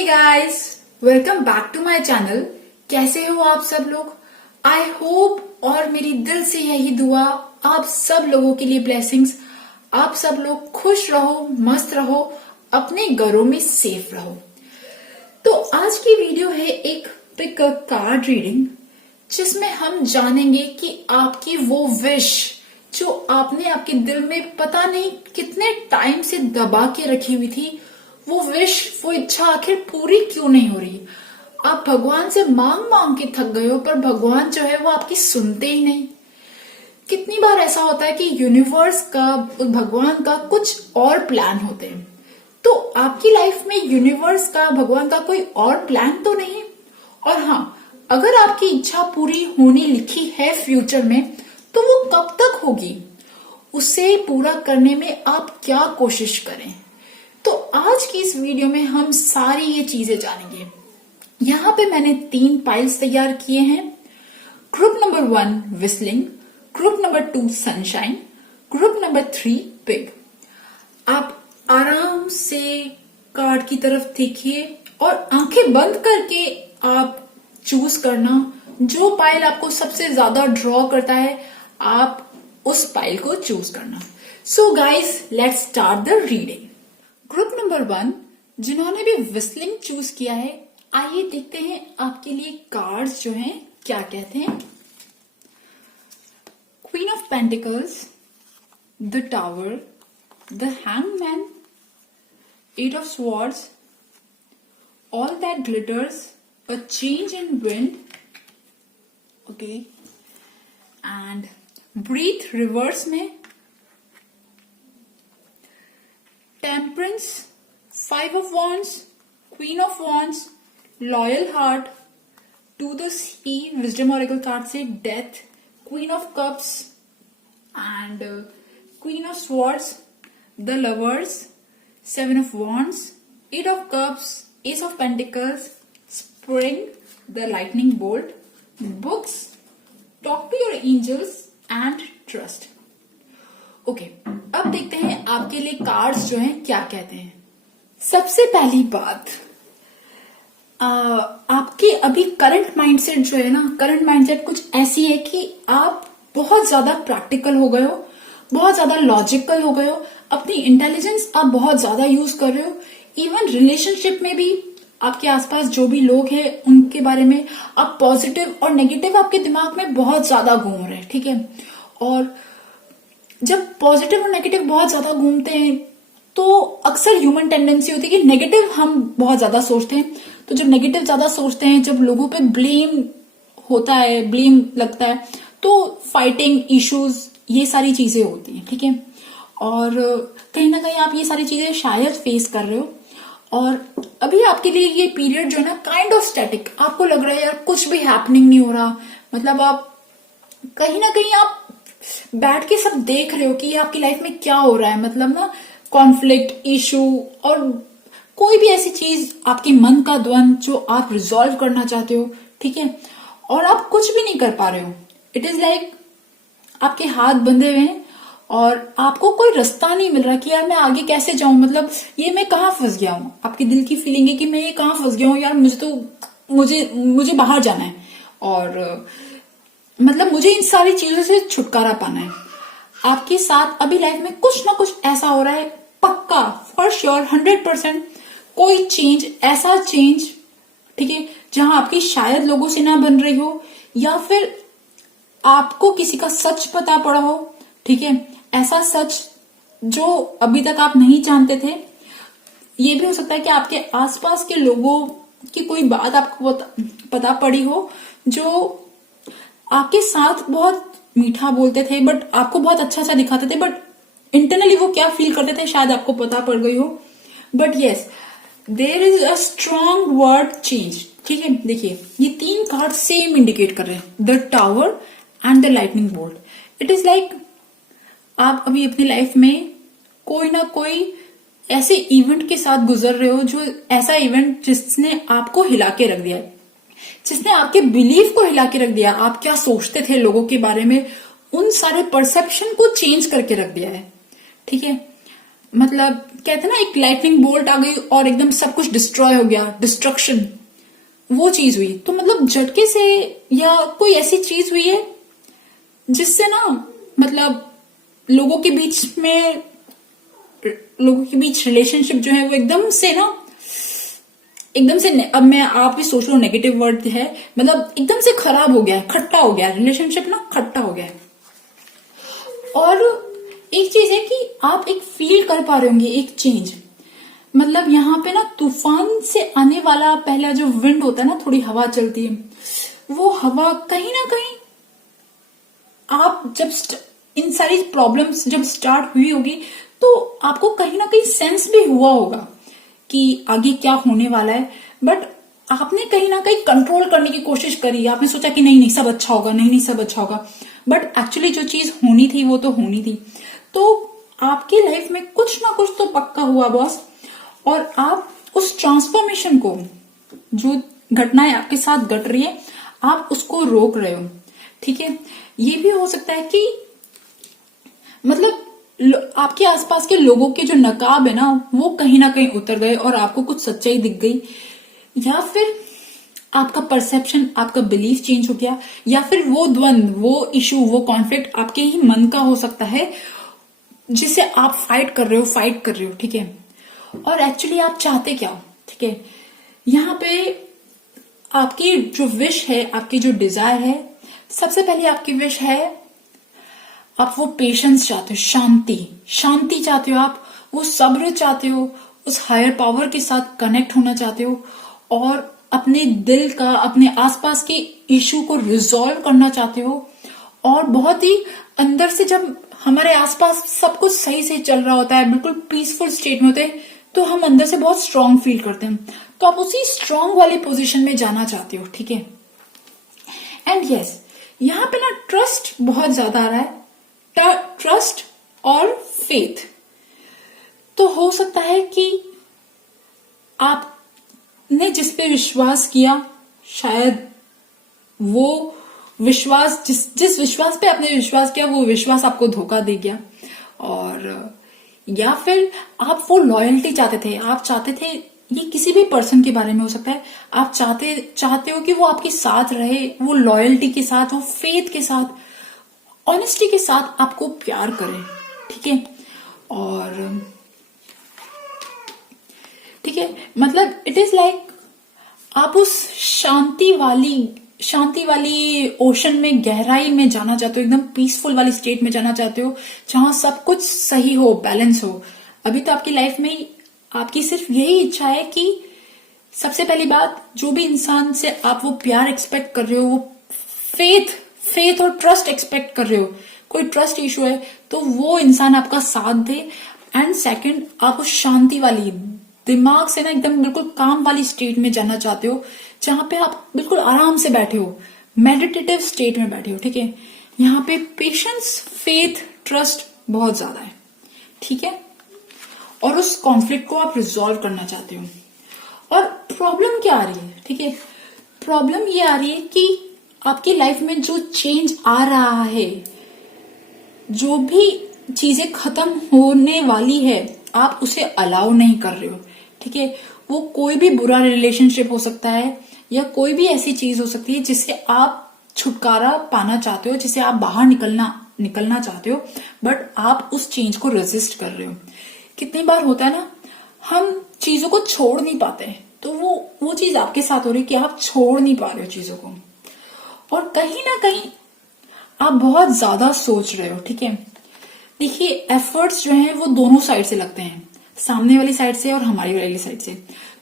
Hey guys, welcome back to my channel. कैसे हो आप सब लोग? आई होप और मेरी दिल से यही दुआ आप सब लोगों के लिए ब्लेसिंग्स। आप सब लोग खुश रहो, मस्त रहो, अपने घरों में सेफ रहो। तो आज की वीडियो है एक पिक कार्ड रीडिंग, जिसमें हम जानेंगे कि आपकी वो विश जो आपने आपके दिल में पता नहीं कितने टाइम से दबा के रखी हुई थी, वो विश, वो इच्छा आखिर पूरी क्यों नहीं हो रही। आप भगवान से मांग मांग के थक गए हो, पर भगवान जो है वो आपकी सुनते ही नहीं। कितनी बार ऐसा होता है कि यूनिवर्स का, भगवान का कुछ और प्लान होते हैं, तो आपकी लाइफ में यूनिवर्स का, भगवान का कोई और प्लान तो नहीं। और हाँ, अगर आपकी इच्छा पूरी होनी लिखी है फ्यूचर में, तो वो कब तक होगी, उसे पूरा करने में आप क्या कोशिश करें। तो आज की इस वीडियो में हम सारी ये चीजें जानेंगे। यहाँ पे मैंने 3 पाइल्स तैयार किए हैं। Group number 1 whistling, group number 2 sunshine, group number 3 pig. आप आराम से कार्ड की तरफ देखिए और आंखें बंद करके आप चूज करना जो पाइल आपको सबसे ज्यादा ड्रॉ करता है, आप उस पाइल को चूज करना। So guys, let's start the reading. Group number 1 जिन्होंने भी विस्लिंग चूज किया है, आइए देखते हैं आपके लिए कार्ड्स जो हैं क्या कहते हैं। Queen of pentacles, the tower, the hangman, 8 of swords, all that glitters, a change in wind, okay, and breath reverse में, temperance, 5 of wands, queen of wands, loyal heart, to the sea, wisdom oracle card से death, queen of cups and queen of swords, the lovers, 7 of wands, 8 of cups, ace of pentacles, spring, the lightning bolt, books, talk to your angels and trust। Okay, अब देखते हैं आपके लिए cards जो हैं क्या कहते हैं। सबसे पहली बात, आपके अभी करंट माइंडसेट जो है ना, करंट माइंडसेट कुछ ऐसी है कि आप बहुत ज्यादा प्रैक्टिकल हो गए हो, बहुत ज्यादा लॉजिकल हो गए हो, अपनी इंटेलिजेंस आप बहुत ज्यादा यूज कर रहे हो। इवन रिलेशनशिप में भी आपके आसपास जो भी लोग हैं उनके बारे में आप पॉजिटिव और नेगेटिव आपके दिमाग में बहुत ज्यादा घूम रहे हैं, ठीक है। और जब पॉजिटिव और नेगेटिव बहुत ज्यादा घूमते हैं तो अक्सर ह्यूमन टेंडेंसी होती है कि नेगेटिव हम बहुत ज्यादा सोचते हैं। तो जब नेगेटिव ज्यादा सोचते हैं, जब लोगों पे ब्लेम होता है, ब्लेम लगता है, तो फाइटिंग इश्यूज, ये सारी चीजें होती हैं, ठीक है। और कहीं ना कहीं आप ये सारी चीजें शायद फेस कर रहे हो। और अभी आपके लिए ये पीरियड जो है ना, काइंड ऑफ स्टैटिक, आपको लग रहा है यार कुछ भी हैपनिंग नहीं हो रहा। मतलब आप कहीं ना कहीं आप बैठ के सब देख रहे हो कि आपकी लाइफ में क्या हो रहा है। मतलब ना, कॉन्फ्लिक्ट, इशू और कोई भी ऐसी चीज, आपके मन का द्वंद जो आप रिजॉल्व करना चाहते हो, ठीक है, और आप कुछ भी नहीं कर पा रहे हो। इट इज लाइक आपके हाथ बंधे हुए हैं और आपको कोई रास्ता नहीं मिल रहा कि यार मैं आगे कैसे जाऊं। मतलब ये मैं कहाँ फंस गया हूं। आपके दिल की फीलिंग है कि मैं ये कहाँ फंस गया हूं यार, मुझे बाहर जाना है और मतलब मुझे इन सारी चीजों से छुटकारा पाना है। आपके साथ अभी लाइफ में कुछ ना कुछ ऐसा हो रहा है, पक्का, फॉर श्योर, 100% कोई चेंज, ऐसा चेंज, ठीक है, जहां आपकी शायद लोगों से ना बन रही हो, या फिर आपको किसी का सच पता पड़ा हो, ठीक है, ऐसा सच जो अभी तक आप नहीं जानते थे। ये भी हो सकता है कि आपके आसपास के लोगों की कोई बात आपको पता पड़ी हो, जो आपके साथ बहुत मीठा बोलते थे, बट आपको बहुत अच्छा सा दिखाते थे, बट इंटरनली वो क्या फील करते थे शायद आपको पता पड़ गई हो। But yes, there is a strong word change, ठीक है। देखिए, ये 3 कार्ड सेम इंडिकेट कर रहे हैं, the tower and the lightning bolt. It is like आप अभी अपनी लाइफ में कोई ना कोई ऐसे इवेंट के साथ गुजर रहे हो, जो ऐसा इवेंट जिसने आपको हिला के रख दिया है, जिसने आपके बिलीफ को हिला के रख दिया। आप क्या सोचते थे लोगों के बारे में, उन सारे परसेप्शन को चेंज करके रख दिया है, ठीक है। मतलब कहते हैं ना, एक लाइटनिंग बोल्ट आ गई और एकदम सब कुछ डिस्ट्रॉय हो गया, डिस्ट्रक्शन, वो चीज हुई। तो मतलब झटके से या कोई ऐसी चीज हुई है जिससे ना मतलब लोगों के बीच में लोगों के बीच रिलेशनशिप जो है वो एकदम से अब मैं आप भी सोच लो, नेगेटिव वर्ड है, मतलब एकदम से खराब हो गया है, खट्टा हो गया रिलेशनशिप ना, खट्टा हो गया है। और एक चीज है कि आप एक फील कर पा रहे होंगे एक चेंज, मतलब यहाँ पे ना तूफान से आने वाला पहला जो विंड होता है ना, थोड़ी हवा चलती है, वो हवा कहीं ना कहीं आप जब इन सारी प्रॉब्लम्स जब स्टार्ट हुई होगी तो आपको कहीं ना कहीं सेंस भी हुआ होगा कि आगे क्या होने वाला है, बट आपने कहीं ना कहीं कंट्रोल करने की कोशिश करी। आपने सोचा कि नहीं नहीं सब अच्छा होगा, नहीं नहीं सब अच्छा होगा, बट एक्चुअली जो चीज होनी थी वो तो होनी थी। तो आपकी लाइफ में कुछ ना कुछ तो पक्का हुआ बॉस, और आप उस ट्रांसफॉर्मेशन को, जो घटनाएं आपके साथ घट रही है, आप उसको रोक रहे हो। ठीक है, ये भी हो सकता है कि मतलब आपके आसपास के लोगों के जो नकाब है ना वो कहीं ना कहीं उतर गए और आपको कुछ सच्चाई दिख गई, या फिर आपका परसेप्शन, आपका बिलीफ चेंज हो गया, या फिर वो द्वंद, वो इशू, वो कॉन्फ्लिक्ट आपके ही मन का हो सकता है जिसे आप फाइट कर रहे हो। ठीक है, और एक्चुअली आप चाहते क्या हो? ठीक है, यहाँ पे आपकी जो विश है, आपकी जो डिजायर है, सबसे पहले आपकी विश है आप वो पेशेंस चाहते हो, शांति चाहते हो, आप वो सब्र चाहते हो, उस हायर पावर के साथ कनेक्ट होना चाहते हो, और अपने दिल का, अपने आसपास के इशू को रिजॉल्व करना चाहते हो। और बहुत ही अंदर से जब हमारे आसपास सब कुछ सही से चल रहा होता है, बिल्कुल पीसफुल स्टेट में होते हैं, तो हम अंदर से बहुत स्ट्रांग फील करते हैं। तो आप उसी स्ट्रांग वाली पोजीशन में जाना चाहते हो। ठीक है, एंड यस, यहाँ पे ना ट्रस्ट बहुत ज्यादा आ रहा है, ट्रस्ट और फेथ। तो हो सकता है कि आपने जिस पे विश्वास किया, शायद वो विश्वास, जिस विश्वास पे आपने विश्वास किया, वो विश्वास आपको धोखा दे गया। और या फिर आप वो लॉयल्टी चाहते थे, आप चाहते थे, ये किसी भी पर्सन के बारे में हो सकता है, आप चाहते हो कि वो आपके साथ रहे, वो लॉयल्टी के साथ, वो फेथ के साथ, ऑनेस्टी के साथ आपको प्यार करे। ठीक है, और ठीक है, मतलब इट इज लाइक आप उस शांति वाली ओशन में, गहराई में जाना चाहते हो, एकदम पीसफुल वाली स्टेट में जाना चाहते हो, जहां सब कुछ सही हो, बैलेंस हो। अभी तो आपकी लाइफ में आपकी सिर्फ यही इच्छा है कि सबसे पहली बात, जो भी इंसान से आप वो प्यार एक्सपेक्ट कर रहे हो, वो फेथ और ट्रस्ट एक्सपेक्ट कर रहे हो, कोई ट्रस्ट इशू है तो वो इंसान आपका साथ दे। एंड सेकंड, आप उस शांति वाली, दिमाग से ना एकदम बिल्कुल काम वाली स्टेट में जाना चाहते हो, जहां पे आप बिल्कुल आराम से बैठे हो, मेडिटेटिव स्टेट में बैठे हो। ठीक है, यहाँ पे पेशेंस, फेथ, ट्रस्ट बहुत ज्यादा है। ठीक है, और उस कॉन्फ्लिक्ट को आप रिजॉल्व करना चाहते हो। और प्रॉब्लम क्या आ रही है? ठीक है, प्रॉब्लम ये आ रही है कि आपकी लाइफ में जो चेंज आ रहा है, जो भी चीजें खत्म होने वाली है, आप उसे अलाउ नहीं कर रहे हो। ठीक है, वो कोई भी बुरा रिलेशनशिप हो सकता है, या कोई भी ऐसी चीज हो सकती है जिससे आप छुटकारा पाना चाहते हो, जिसे आप बाहर निकलना चाहते हो, बट आप उस चेंज को रेजिस्ट कर रहे हो। कितनी बार होता है ना, हम चीजों को छोड़ नहीं पाते, तो वो चीज आपके साथ हो रही है कि आप छोड़ नहीं पा रहे हो चीजों को, और कहीं ना कहीं आप बहुत ज्यादा सोच रहे हो। ठीक है, देखिए एफर्ट्स जो हैं वो दोनों साइड से लगते हैं, सामने वाली साइड से और हमारी वाली साइड से।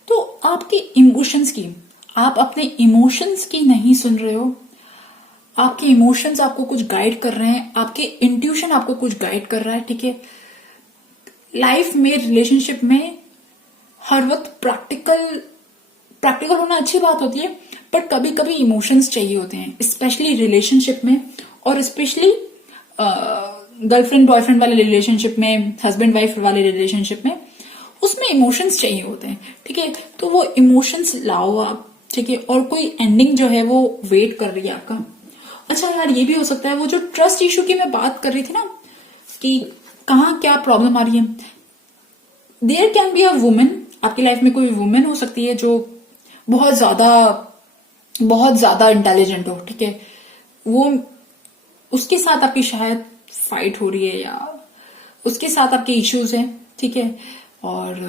तो आपके इमोशंस की, आप अपने इमोशंस की नहीं सुन रहे हो, आपके इमोशंस आपको कुछ गाइड कर रहे हैं, आपके इंट्यूशन आपको कुछ गाइड कर रहा है। ठीक है, लाइफ में, रिलेशनशिप में हर वक्त प्रैक्टिकल होना अच्छी बात होती है, बट कभी कभी इमोशंस चाहिए होते हैं, स्पेशली रिलेशनशिप में, और स्पेशली गर्लफ्रेंड बॉयफ्रेंड वाले रिलेशनशिप में, हस्बैंड वाइफ वाले रिलेशनशिप में, उसमें इमोशंस चाहिए होते हैं। ठीक है, तो वो इमोशंस लाओ आप। ठीक है, और कोई एंडिंग जो है वो वेट कर रही है आपका। अच्छा यार, ये भी हो सकता है, वो जो ट्रस्ट इशू की मैं बात कर रही थी ना, कि कहाँ क्या प्रॉब्लम आ रही है, there can be a women, आपकी लाइफ में कोई वुमेन हो सकती है जो बहुत ज्यादा इंटेलिजेंट हो, ठीक है, वो उसके साथ आपकी शायद फाइट हो रही है या उसके साथ आपके इश्यूज हैं, ठीक है, और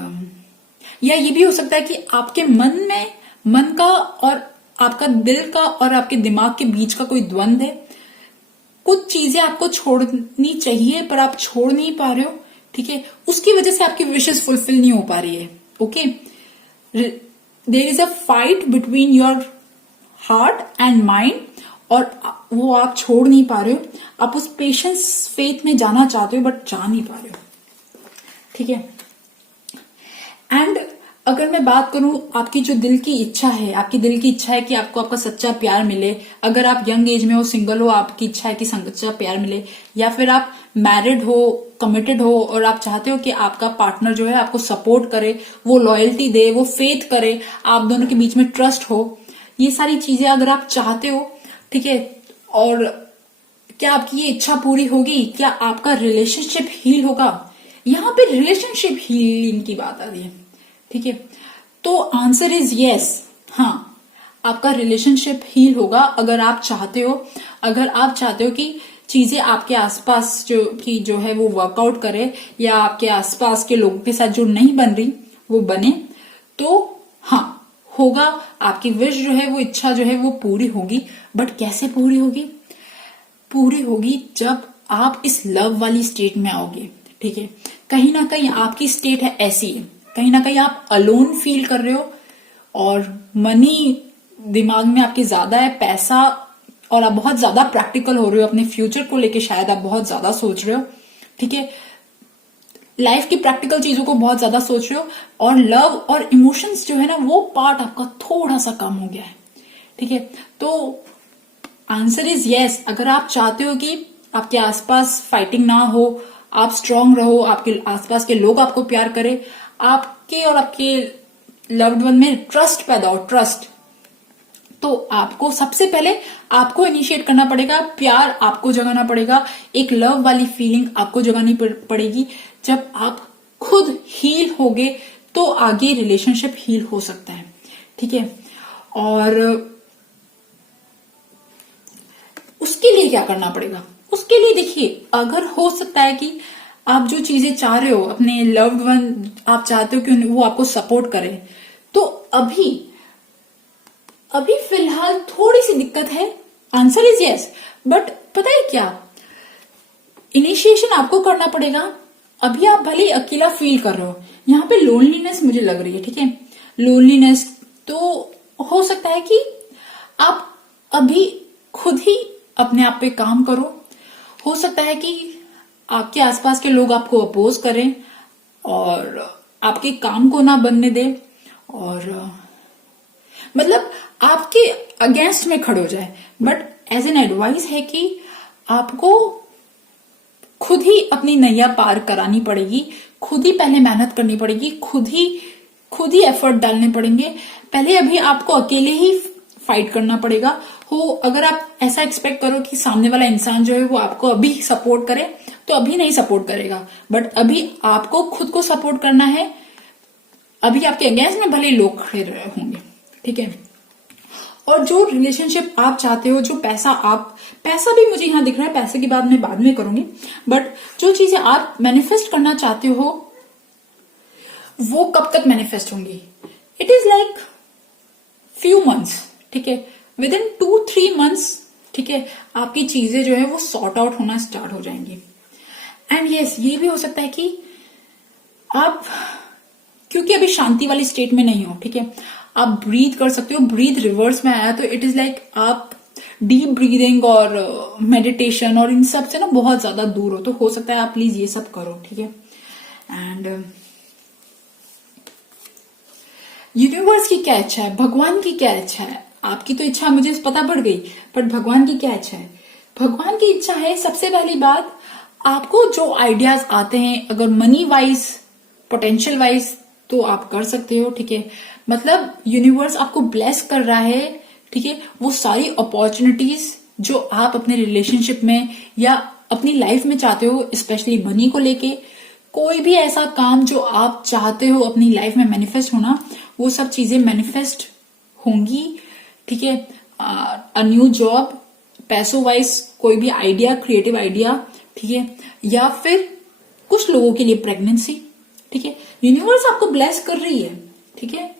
या ये भी हो सकता है कि आपके मन का और आपका दिल का और आपके दिमाग के बीच का कोई द्वंद है। कुछ चीजें आपको छोड़नी चाहिए पर आप छोड़ नहीं पा रहे हो, ठीक है, उसकी वजह से आपकी विशेस फुलफिल नहीं हो पा रही है। Okay, there is a fight between your heart and mind और वो आप छोड़ नहीं पा रहे हो। आप उस पेशेंस फेथ में जाना चाहते हो बट जा नहीं पा रहे हो, ठीक है। एंड अगर मैं बात करूं आपकी जो दिल की इच्छा है, आपकी दिल की इच्छा है कि आपको आपका सच्चा प्यार मिले। अगर आप यंग एज में हो, सिंगल हो, आपकी इच्छा है कि सच्चा प्यार मिले, या फिर आप मैरिड हो, कमिटेड हो और आप चाहते हो कि आपका पार्टनर जो है आपको सपोर्ट करे, वो लॉयल्टी दे, वो फेथ करे, आप दोनों के बीच में ट्रस्ट हो, ये सारी चीजें अगर आप चाहते हो, ठीक है, और क्या आपकी ये इच्छा पूरी होगी? क्या आपका रिलेशनशिप हील होगा? यहां पे रिलेशनशिप हीलिंग की बात आ रही है, ठीक है, तो आंसर इज यस। हाँ, आपका रिलेशनशिप हील होगा अगर आप चाहते हो, कि चीजें आपके आसपास जो है वो वर्कआउट करे, या आपके आसपास के लोगों के साथ जो नहीं बन रही वो बने, तो हाँ होगा, आपकी विश जो है, वो इच्छा जो है वो पूरी होगी। बट कैसे पूरी होगी? पूरी होगी जब आप इस लव वाली स्टेट में आओगे, ठीक है। कहीं ना कहीं आपकी स्टेट है ऐसी है, कहीं ना कहीं आप अलोन फील कर रहे हो और मनी दिमाग में आपके ज्यादा है, पैसा, और आप बहुत ज्यादा प्रैक्टिकल हो रहे हो अपने फ्यूचर को लेके, शायद आप बहुत ज्यादा सोच रहे हो, ठीक है, लाइफ की प्रैक्टिकल चीजों को बहुत ज्यादा सोच रहे हो, और लव और इमोशंस जो है ना, वो पार्ट आपका थोड़ा सा कम हो गया है, ठीक है। तो आंसर इज यस। अगर आप चाहते हो कि आपके आसपास फाइटिंग ना हो, आप स्ट्रांग रहो, आपके आसपास के लोग आपको प्यार करें, आपके और आपके लव्ड वन में ट्रस्ट पैदा हो, ट्रस्ट, तो आपको सबसे पहले आपको इनिशिएट करना पड़ेगा, प्यार आपको जगाना पड़ेगा, एक लव वाली फीलिंग आपको जगानी पड़ेगी। जब आप खुद हील होगे तो आगे रिलेशनशिप हील हो सकता है, ठीक है। और उसके लिए क्या करना पड़ेगा? उसके लिए देखिए, अगर हो सकता है कि आप जो चीजें चाह रहे हो, अपने लव्ड वन आप चाहते हो कि वो आपको सपोर्ट करे, तो अभी फिलहाल थोड़ी सी दिक्कत है। आंसर इज यस, बट पता है क्या, इनिशिएशन आपको करना पड़ेगा। अभी आप भले अकेला फील कर रहे हो, यहाँ पे लोनलीनेस मुझे लग रही है, ठीक है, लोनलीनेस। तो हो सकता है कि आप अभी खुद ही अपने आप पे काम करो। हो सकता है कि आपके आसपास के लोग आपको अपोज करें और आपके काम को ना बनने दें, और मतलब आपके अगेंस्ट में खड़े हो जाए। बट एज एन एडवाइस है कि आपको खुद ही अपनी नैया पार करानी पड़ेगी, खुद ही पहले मेहनत करनी पड़ेगी, खुद ही एफर्ट डालने पड़ेंगे पहले। अभी आपको अकेले ही फाइट करना पड़ेगा। अगर आप ऐसा एक्सपेक्ट करो कि सामने वाला इंसान जो है वो आपको अभी सपोर्ट करे, तो अभी नहीं सपोर्ट करेगा। बट अभी आपको खुद को सपोर्ट करना है। अभी आपके अगेंस्ट में भले लोग खड़े होंगे, ठीक है। और जो रिलेशनशिप आप चाहते हो, जो पैसा भी मुझे यहां दिख रहा है, पैसे की बात मैं बाद में करूंगी, बट जो चीजें आप मैनिफेस्ट करना चाहते हो वो कब तक मैनिफेस्ट होंगी? It is like few months, ठीक है, विद इन 2-3 मंथ्स, ठीक है, आपकी चीजें जो है वो सॉर्ट आउट होना स्टार्ट हो जाएंगी। एंड यस, ये भी हो सकता है कि आप, क्योंकि अभी शांति वाली स्टेट में नहीं हो, ठीक है, आप ब्रीथ कर सकते हो। ब्रीथ रिवर्स में आया तो इट इज लाइक आप डीप ब्रीदिंग और मेडिटेशन और इन सब से ना बहुत ज्यादा दूर हो, तो हो सकता है आप प्लीज ये सब करो, ठीक है। एंड यूनिवर्स की क्या इच्छा है, भगवान की क्या इच्छा है? आपकी तो इच्छा मुझे पता पड़ गई, बट भगवान की क्या इच्छा है? भगवान की इच्छा है, सबसे पहली बात, आपको जो आइडियाज आते हैं, अगर मनी वाइज, पोटेंशियल वाइज, तो आप कर सकते हो, ठीक है। मतलब यूनिवर्स आपको ब्लेस कर रहा है, ठीक है, वो सारी अपॉर्चुनिटीज जो आप अपने रिलेशनशिप में या अपनी लाइफ में चाहते हो, स्पेशली मनी को लेके, कोई भी ऐसा काम जो आप चाहते हो अपनी लाइफ में मैनिफेस्ट होना, वो सब चीजें मैनिफेस्ट होंगी। ठीक है, अ न्यू जॉब, पैसों वाइज कोई भी आइडिया, क्रिएटिव आइडिया, ठीक है, या फिर कुछ लोगों के लिए प्रेगनेंसी। ठीक है, यूनिवर्स आपको ब्लेस कर रही है। ठीक है,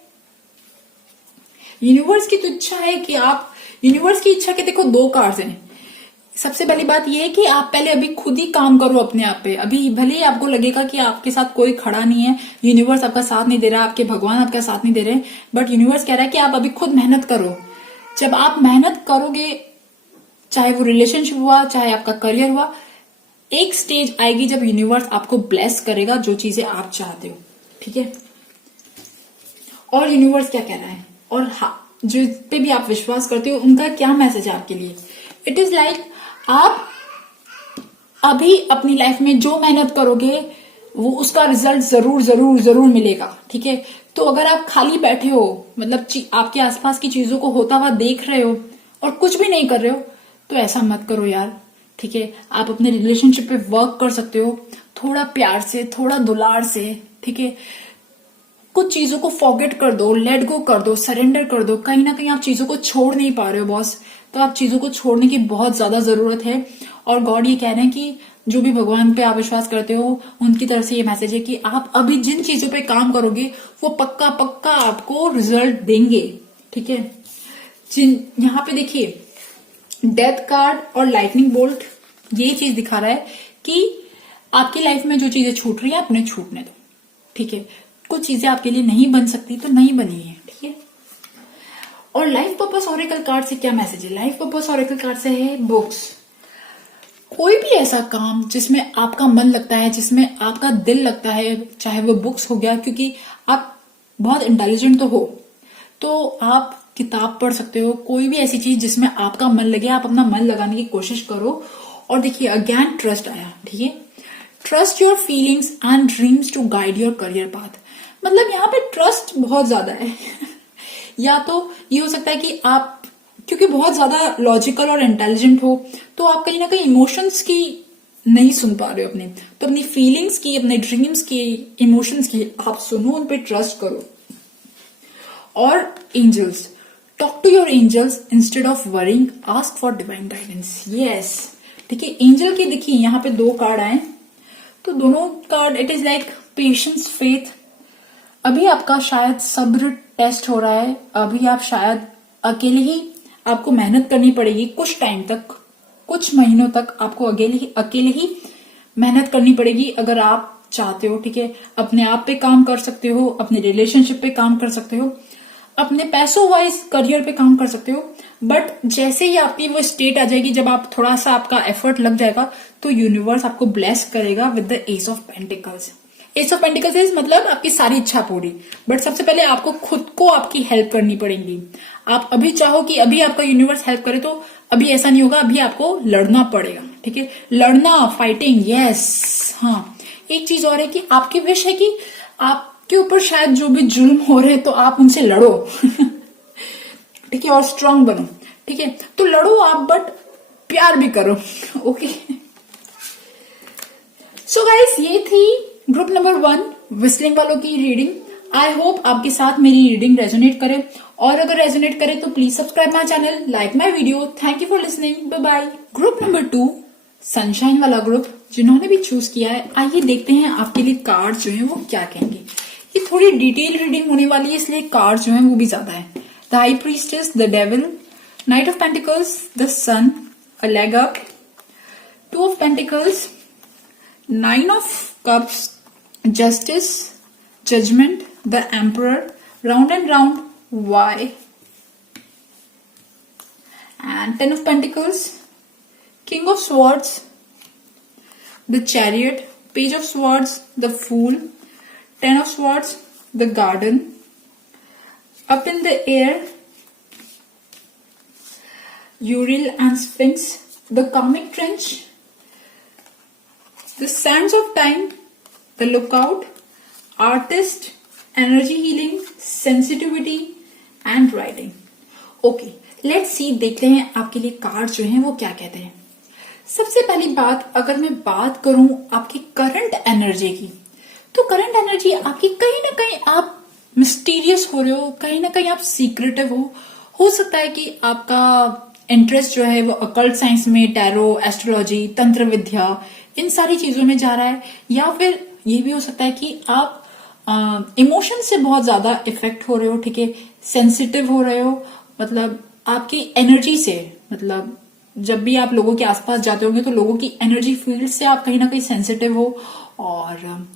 यूनिवर्स की तो इच्छा है कि आप, यूनिवर्स की इच्छा के देखो दो कार्ड्स हैं। सबसे पहली बात यह है कि आप पहले अभी खुद ही काम करो अपने आप पे। अभी भले ही आपको लगेगा कि आपके साथ कोई खड़ा नहीं है, यूनिवर्स आपका साथ नहीं दे रहा, आपके भगवान आपका साथ नहीं दे रहे, बट यूनिवर्स कह रहा है कि आप अभी खुद मेहनत करो। जब आप मेहनत करोगे, चाहे वो रिलेशनशिप हुआ, चाहे आपका करियर हुआ, एक स्टेज आएगी जब यूनिवर्स आपको ब्लेस करेगा जो चीजें आप चाहते हो। ठीक है, और यूनिवर्स क्या कह रहा है, और हाँ, जो पे भी आप विश्वास करते हो उनका क्या मैसेज है आपके लिए। इट इज लाइक आप अभी अपनी लाइफ में जो मेहनत करोगे वो उसका रिजल्ट जरूर जरूर जरूर मिलेगा। ठीक है, तो अगर आप खाली बैठे हो, मतलब आपके आसपास की चीजों को होता हुआ देख रहे हो और कुछ भी नहीं कर रहे हो, तो ऐसा मत करो यार। ठीक है, आप अपने रिलेशनशिप पे वर्क कर सकते हो, थोड़ा प्यार से, थोड़ा दुलार से। ठीक है, कुछ चीजों को फॉरगेट कर दो, लेट गो कर दो, सरेंडर कर दो। कहीं ना कहीं आप चीजों को छोड़ नहीं पा रहे हो बॉस, तो आप चीजों को छोड़ने की बहुत ज्यादा जरूरत है। और गॉड ये कह रहे हैं कि जो भी भगवान पे आप विश्वास करते हो, उनकी तरफ से ये मैसेज है कि आप अभी जिन चीजों पे काम करोगे वो पक्का पक्का आपको रिजल्ट देंगे। ठीक है, यहाँ पे देखिए डेथ कार्ड और लाइटनिंग बोल्ट, ये चीज दिखा रहा है कि आपकी लाइफ में जो चीजें छूट रही है अपने छूटने दो। ठीक है, कुछ चीजें आपके लिए नहीं बन सकती तो नहीं बनी है। ठीक है, और लाइफ पर्पस ऑरेकल कार्ड से क्या मैसेज है? लाइफ पर्पस ऑरेकल कार्ड से है बुक्स। कोई भी ऐसा काम जिसमें आपका मन लगता है, जिसमें आपका दिल लगता है, चाहे वो बुक्स हो गया, क्योंकि आप बहुत इंटेलिजेंट तो हो, तो आप किताब पढ़ सकते हो। कोई भी ऐसी चीज जिसमें आपका मन लगे, आप अपना मन लगाने की कोशिश करो। और देखिए अगेन ट्रस्ट आया। ठीक है, trust your feelings and dreams to guide your career path. मतलब यहाँ पे ट्रस्ट बहुत ज्यादा है या तो ये हो सकता है कि आप क्योंकि बहुत ज्यादा लॉजिकल और इंटेलिजेंट हो, तो आप कहीं ना कहीं इमोशंस की नहीं सुन पा रहे हो अपने, तो अपनी फीलिंग्स की, अपने ड्रीम्स की, इमोशंस की आप सुनो, उन पे ट्रस्ट करो। और angels, talk to your angels instead of worrying, ask for divine guidance. Yes, ठीक है, एंजल के देखिए यहाँ पे दो कार्ड आए, तो दोनों card it is like patience, faith. अभी आपका शायद सब्र टेस्ट हो रहा है, अभी आप शायद अकेले ही, आपको मेहनत करनी पड़ेगी कुछ टाइम तक, कुछ महीनों तक आपको अकेले ही मेहनत करनी पड़ेगी अगर आप चाहते हो। ठीक है, अपने आप पे काम कर सकते हो, अपने रिलेशनशिप पे काम कर सकते हो, अपने पैसों वाइज करियर पे काम कर सकते हो। बट जैसे ही आपकी वो स्टेट आ जाएगी, जब आप थोड़ा सा आपका एफर्ट लग जाएगा, तो यूनिवर्स आपको ब्लेस करेगा with the S of pentacles. S of pentacles is मतलब आपकी सारी इच्छा पूरी, बट सबसे पहले आपको खुद को आपकी हेल्प करनी पड़ेगी। आप अभी चाहो कि अभी आपका यूनिवर्स हेल्प करे, तो अभी ऐसा नहीं होगा, अभी आपको लड़ना पड़ेगा। ठीक है, लड़ना, फाइटिंग, यस। हाँ, एक चीज और है कि आपकी विश है कि आपके ऊपर शायद जो भी जुल्म हो रहे हैं, तो आप उनसे लड़ो ठीक है, और स्ट्रांग बनो। ठीक है, तो लड़ो आप, बट प्यार भी करो ओके। सो गाइस, ये थी ग्रुप नंबर 1 विस्लिंग वालों की रीडिंग। आई होप आपके साथ मेरी रीडिंग रेजोनेट करे, और अगर रेजोनेट करे तो please subscribe my channel, like my video. Thank you for listening, bye bye. Group number 2 sunshine वाला ग्रुप, जिन्होंने भी चूज किया है, आइए देखते हैं आपके लिए कार्ड जो है वो क्या कहेंगे। ये थोड़ी डिटेल रीडिंग होने वाली है, इसलिए कार्ड जो है वो भी ज्यादा है। The high priestess, the devil, knight of pentacles, the sun, a leg up, 2 of pentacles, 9 of cups, justice, judgment, the emperor, round and round, why, and 10 of pentacles, king of swords, the chariot, page of swords, the fool, 10 of swords, the garden, up in the air, Uriel and Sphinx, the karmic trench, the sands of time, the lookout, artist, energy healing, sensitivity and writing. Okay, let's see, देखते हैं आपके लिए card जो हैं वो क्या कहते हैं। सबसे पहली बात, अगर मैं बात करूं आपकी करंट एनर्जी की, तो करंट एनर्जी आपकी कहीं ना कहीं आप मिस्टीरियस हो रहे हो, कहीं ना कहीं आप सीक्रेटिव हो सकता है कि आपका इंटरेस्ट जो है वो अकल्ट साइंस में, टैरो, एस्ट्रोलॉजी, तंत्र विद्या, इन सारी चीजों में जा रहा है। या फिर ये भी हो सकता है कि आप इमोशन से बहुत ज्यादा इफेक्ट हो रहे हो, ठीक है, सेंसिटिव हो रहे हो, मतलब आपकी एनर्जी से, मतलब जब भी आप लोगों के आसपास जाते होंगे तो लोगों की एनर्जी फील्ड से आप कहीं ना कहीं सेंसिटिव हो, और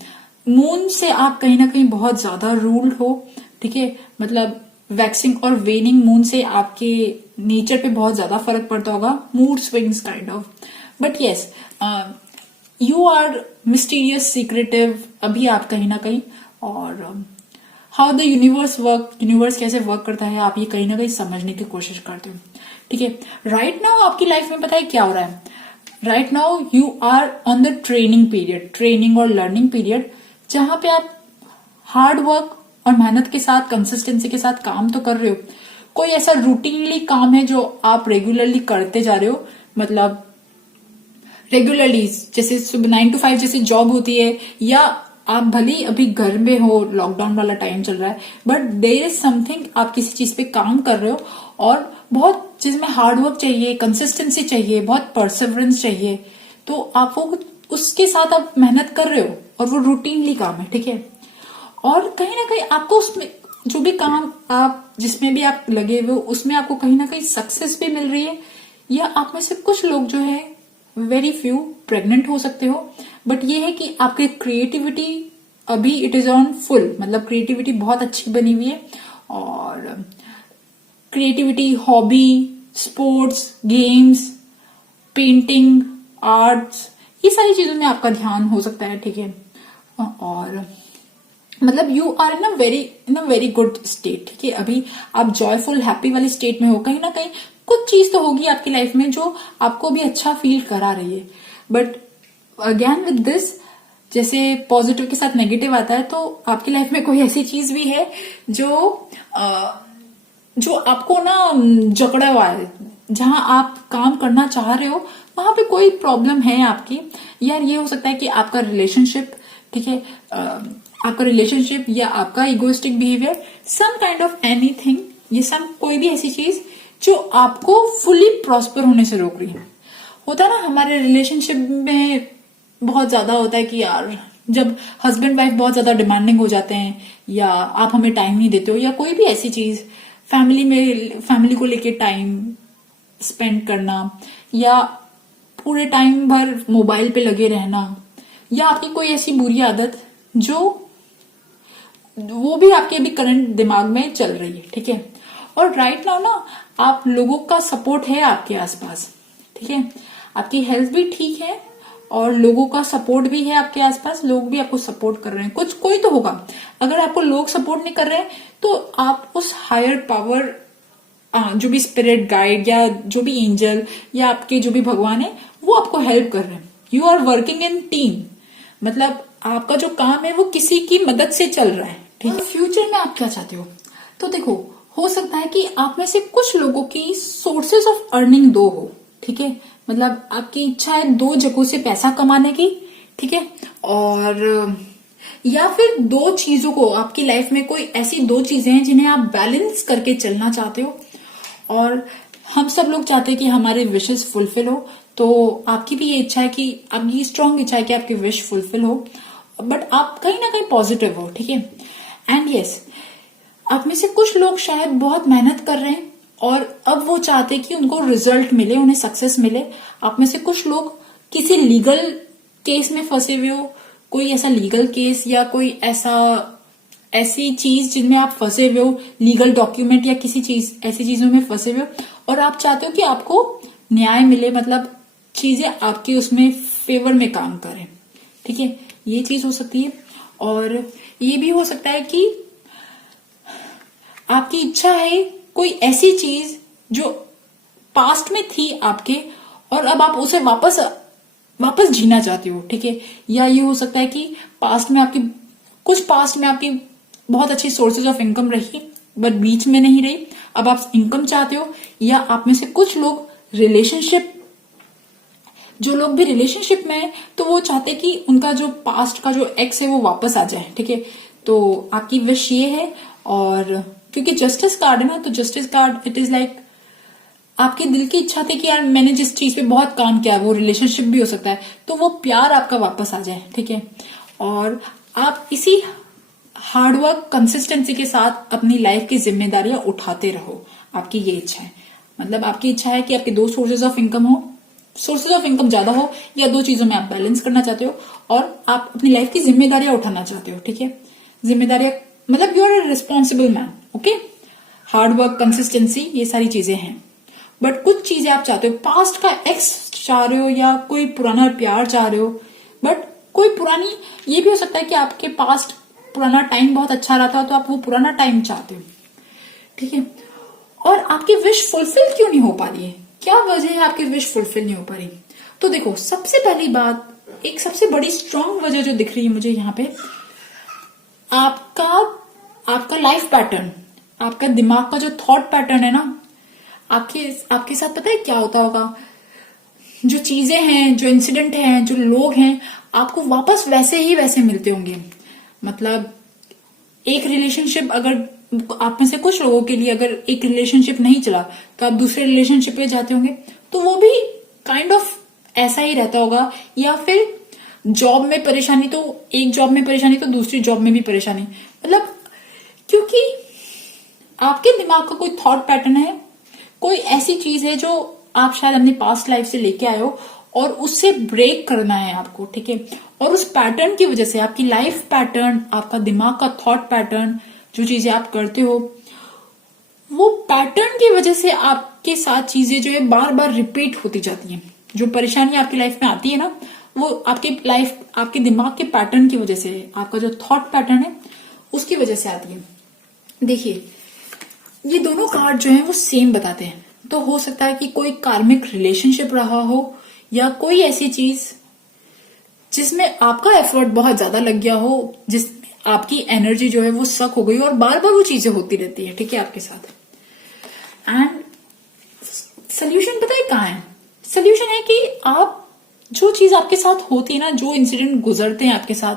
मून से आप कहीं ना कहीं बहुत ज्यादा रूल्ड हो, ठीक है, मतलब वैक्सिंग और वेनिंग मून से आपके नेचर पे बहुत ज्यादा फर्क पड़ता होगा, mood swings kind of. But yes, you are mysterious, secretive अभी आप कहीं ना कहीं, और हाउ द यूनिवर्स कैसे वर्क करता है आप ये कहीं ना कहीं समझने की कोशिश करते हो, ठीक है। राइट नाउ आपकी लाइफ में पता है क्या हो रहा है? Right now you are on the training period, training और लर्निंग पीरियड, जहां पे आप हार्ड वर्क और मेहनत के साथ, कंसिस्टेंसी के साथ काम तो कर रहे हो। कोई ऐसा रूटीनली काम है जो आप रेगुलरली करते जा रहे हो, मतलब रेगुलरली, जैसे सुबह 9 to 5 जैसे जॉब होती है, या आप भले ही अभी घर में हो, लॉकडाउन वाला टाइम चल रहा है, बट देयर इज समथिंग, आप किसी चीज पे काम कर रहे हो और बहुत जिसमें हार्ड वर्क चाहिए, कंसिस्टेंसी चाहिए, बहुत परसिवरेंस चाहिए, तो आप वो उसके साथ आप मेहनत कर रहे हो और वो रूटीनली काम है, ठीक है। और कहीं ना कहीं आपको उसमें जो भी काम आप जिसमें भी आप लगे हुए हो उसमें आपको कहीं ना कहीं सक्सेस भी मिल रही है, या आप में से कुछ लोग जो है वेरी फ्यू प्रेग्नेंट हो सकते हो, बट ये है कि आपकी क्रिएटिविटी अभी इट इज ऑन फुल, मतलब क्रिएटिविटी बहुत अच्छी बनी हुई है, और creativity, hobby, sports, games, painting, arts, ये सारी चीजों में आपका ध्यान हो सकता है, ठीक है। और मतलब you are in a very good state, ठीक है। अभी आप जॉयफुल, हैप्पी वाली स्टेट में हो, कहीं ना कहीं कुछ चीज तो होगी आपकी लाइफ में जो आपको भी अच्छा फील करा रही है। बट अगेन विद दिस, जैसे पॉजिटिव के साथ नेगेटिव आता है, तो आपकी लाइफ में कोई ऐसी चीज भी है जो आपको ना जकड़ा हुआ है, जहां आप काम करना चाह रहे हो वहां पे कोई प्रॉब्लम है आपकी। यार ये हो सकता है कि आपका रिलेशनशिप, ठीक है, आपका रिलेशनशिप या आपका egoistic behaviour, some kind of anything, ये सब कोई भी ऐसी चीज जो आपको फुली प्रॉस्पर होने से रोक रही है। होता है ना हमारे रिलेशनशिप में बहुत ज्यादा होता है कि यार जब हस्बैंड वाइफ बहुत ज्यादा डिमांडिंग हो जाते हैं, या आप हमें टाइम नहीं देते हो, या कोई भी ऐसी चीज, फैमिली को लेके टाइम स्पेंड करना, या पूरे टाइम भर मोबाइल पे लगे रहना, या आपकी कोई ऐसी बुरी आदत जो वो भी आपके अभी करंट दिमाग में चल रही है, ठीक है। और राइट नाउ ना आप लोगों का सपोर्ट है आपके आसपास, ठीक है, आपकी हेल्थ भी ठीक है और लोगों का सपोर्ट भी है आपके आसपास, लोग भी आपको सपोर्ट कर रहे हैं, कुछ कोई तो होगा। अगर आपको लोग सपोर्ट नहीं कर रहे हैं तो आप उस हायर पावर, जो भी स्पिरिट गाइड या जो भी एंजल या आपके जो भी भगवान है, वो आपको हेल्प कर रहे हैं। You are working in team, मतलब आपका जो काम है वो किसी की मदद से चल रहा है, ठीक है। फ्यूचर में आप क्या चाहते हो? तो देखो, हो सकता है कि आप में से कुछ लोगों की सोर्सेस ऑफ अर्निंग दो हो, ठीक है, मतलब आपकी इच्छा है दो जगहों से पैसा कमाने की, ठीक है, और या फिर दो चीजों को, आपकी लाइफ में कोई ऐसी दो चीजें हैं जिन्हें आप बैलेंस करके चलना चाहते हो, और हम सब लोग चाहते हैं कि हमारे विशेस फुलफिल हो, तो आपकी भी ये इच्छा है कि, आपकी स्ट्रांग इच्छा है कि आपकी विश फुलफिल हो, बट आप कहीं ना कहीं पॉजिटिव हो, ठीक है। एंड यस, आप में से कुछ लोग शायद बहुत मेहनत कर रहे हैं और अब वो चाहते हैं कि उनको रिजल्ट मिले, उन्हें सक्सेस मिले। आप में से कुछ लोग किसी लीगल केस में फंसे हुए हो, कोई ऐसा लीगल केस या कोई ऐसी चीज जिनमें आप फंसे हुए हो, लीगल डॉक्यूमेंट या किसी चीज, ऐसी चीजों में फंसे हुए हो, और आप चाहते हो कि आपको न्याय मिले, मतलब चीजें आपके उसमें फेवर में काम करें, ठीक है, ये चीज हो सकती है। और ये भी हो सकता है कि आपकी इच्छा है कोई ऐसी चीज जो पास्ट में थी आपके और अब आप उसे वापस जीना चाहते हो, ठीक है। या ये हो सकता है कि पास्ट में आपकी बहुत अच्छी सोर्सेज ऑफ इनकम रही बट बीच में नहीं रही, अब आप इनकम चाहते हो। या आप में से कुछ लोग रिलेशनशिप जो लोग भी रिलेशनशिप में हैं तो वो चाहते कि उनका जो पास्ट का जो एक्स है वो वापस आ जाए, ठीक है। तो आपकी विश ये है, और क्योंकि जस्टिस कार्ड है ना, तो justice card it is like आपके दिल की इच्छा थी कि यार मैंने जिस चीज पे बहुत काम किया, वो रिलेशनशिप भी हो सकता है, तो वो प्यार आपका वापस आ जाए, ठीक है। और आप इसी हार्डवर्क कंसिस्टेंसी के साथ अपनी लाइफ की जिम्मेदारियां उठाते रहो, आपकी ये इच्छा है। मतलब आपकी इच्छा है कि आपके दो सोर्सेज ऑफ इनकम हो, सोर्सेज ऑफ इनकम ज्यादा हो, या दो चीजों में आप बैलेंस करना चाहते हो, और आप अपनी लाइफ की जिम्मेदारियां उठाना चाहते हो, ठीक है। जिम्मेदारियां मतलब you are a responsible man, okay. Hard work, consistency, ये सारी चीजें हैं। बट कुछ चीजें आप चाहते हो, पास्ट का एक्स चाह रहे हो, या कोई पुराना प्यार चाह रहे हो, बट कोई पुरानी, ये भी हो सकता है कि आपके पास्ट पुराना टाइम बहुत अच्छा रहा था, तो आप वो पुराना टाइम चाहते हो, ठीक है। और आपकी विश फुलफिल क्यों नहीं हो पा रही है, क्या वजह है आपकी विश फुलफिल नहीं हो पा रही? तो देखो, सबसे पहली बात, एक सबसे बड़ी स्ट्रांग वजह जो दिख रही है मुझे यहाँ पे, आपका आपका लाइफ पैटर्न, आपका दिमाग का जो थॉट पैटर्न है ना, आपके साथ पता है क्या होता होगा, जो चीजें हैं, जो इंसिडेंट हैं, जो लोग हैं, आपको वापस वैसे ही वैसे मिलते होंगे। मतलब एक रिलेशनशिप, अगर आप में से कुछ लोगों के लिए अगर एक रिलेशनशिप नहीं चला तो आप दूसरे रिलेशनशिप पे जाते होंगे, तो वो भी काइंड ऑफ ऐसा ही रहता होगा। या फिर जॉब में परेशानी, तो एक जॉब में परेशानी तो दूसरी जॉब में भी परेशानी, मतलब क्योंकि आपके दिमाग का कोई थॉट पैटर्न है, कोई ऐसी चीज है जो आप शायद अपनी पास्ट लाइफ से लेके आए हो और उससे ब्रेक करना है आपको, ठीक है। और उस पैटर्न की वजह से आपकी लाइफ पैटर्न, आपका दिमाग का थॉट पैटर्न, जो चीजें आप करते हो, वो पैटर्न की वजह से आपके साथ चीजें जो है बार बार रिपीट होती जाती हैं। जो परेशानी आपकी लाइफ में आती है ना, वो आपके दिमाग के पैटर्न की वजह से, आपका जो थॉट पैटर्न है उसकी वजह से आती है। देखिए, ये दोनों कार्ड जो है वो सेम बताते हैं। तो हो सकता है कि कोई कार्मिक रिलेशनशिप रहा हो, या कोई ऐसी चीज जिसमें आपका एफर्ट बहुत ज्यादा लग गया हो, जिसमें आपकी एनर्जी जो है वो सक हो गई, और बार बार वो चीजें होती रहती है, ठीक है, आपके साथ। एंड सोल्यूशन पता है कहाँ है? सोल्यूशन है कि आप जो चीज आपके साथ होती है ना, जो इंसिडेंट गुजरते हैं आपके साथ,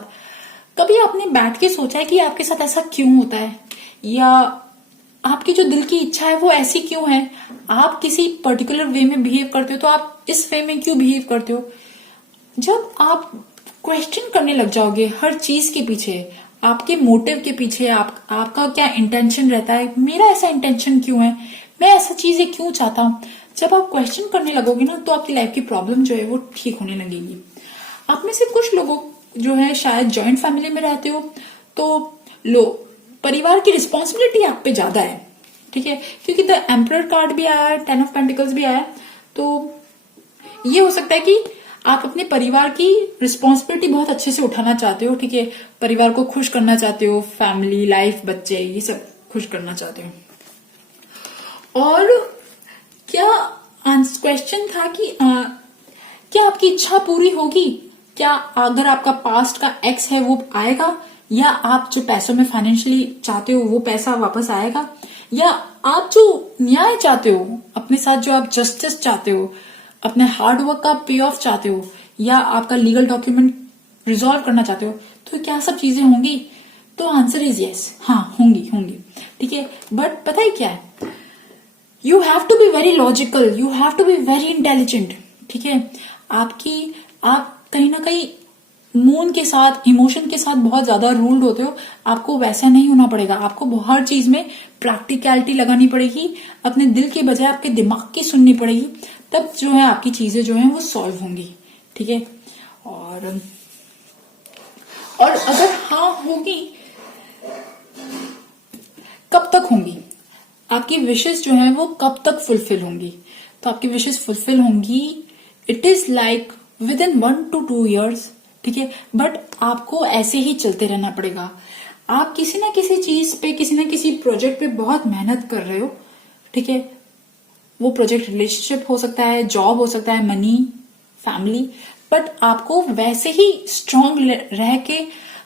कभी आपने बैठ के सोचा है कि आपके साथ ऐसा क्यों होता है, या आपकी जो दिल की इच्छा है वो ऐसी क्यों है? आप किसी पर्टिकुलर वे में बिहेव करते हो तो आप इस वे में क्यों बिहेव करते हो? जब आप क्वेश्चन करने लग जाओगे हर चीज के पीछे, आपके मोटिव के पीछे, आपका क्या इंटेंशन रहता है, मेरा ऐसा इंटेंशन क्यों है, मैं ऐसा चीजें क्यों चाहता हूं, जब आप क्वेश्चन करने लगोगे ना, तो आपकी लाइफ की प्रॉब्लम जो है वो ठीक होने लगेगी। आप में से कुछ लोगों जो है शायद जॉइंट फैमिली में रहते हो, तो परिवार की रिस्पॉन्सिबिलिटी आप पे ज्यादा है, ठीक है, क्योंकि द एम्परर कार्ड भी आया है, 10 ऑफ पेंटिकल्स भी आया है। तो ये हो सकता है कि आप अपने परिवार की रिस्पॉन्सिबिलिटी बहुत अच्छे से उठाना चाहते हो, ठीक है, परिवार को खुश करना चाहते हो, फैमिली लाइफ, बच्चे, ये सब खुश करना चाहते हो। और क्या क्वेश्चन था कि क्या आपकी इच्छा पूरी होगी? क्या अगर आपका पास्ट का एक्स है वो आएगा, या आप जो पैसों में फाइनेंशियली चाहते हो वो पैसा वापस आएगा, या आप जो न्याय चाहते हो अपने साथ, जो आप जस्टिस चाहते हो, अपने हार्डवर्क का पे ऑफ चाहते हो, या आपका लीगल डॉक्यूमेंट रिजॉल्व करना चाहते हो, तो क्या सब चीजें होंगी? तो आंसर इज यस, हाँ होंगी, ठीक है। बट पता है क्या है, you have to be very logical, you have to be very intelligent, ठीक है। आप कहीं ना कहीं मून के साथ, इमोशन के साथ बहुत ज्यादा रूल्ड होते हो, आपको वैसा नहीं होना पड़ेगा। आपको हर चीज में प्रैक्टिकलिटी लगानी पड़ेगी, अपने दिल के बजाय आपके दिमाग की सुननी पड़ेगी, तब जो है आपकी चीजें जो है वो सॉल्व होंगी, ठीक है। और अगर हाँ होगी, कब तक होंगी? आपकी विशेष जो है वो कब तक फुलफिल होंगी? तो आपकी विशेष फुलफिल होंगी, it is like with in 1 to 2 years, ठीक है। बट आपको ऐसे ही चलते रहना पड़ेगा। आप किसी ना किसी चीज पे, किसी ना किसी प्रोजेक्ट पे बहुत मेहनत कर रहे हो, ठीक है। वो प्रोजेक्ट रिलेशनशिप हो सकता है, जॉब हो सकता है, मनी, फैमिली, बट आपको वैसे ही स्ट्रांग रह के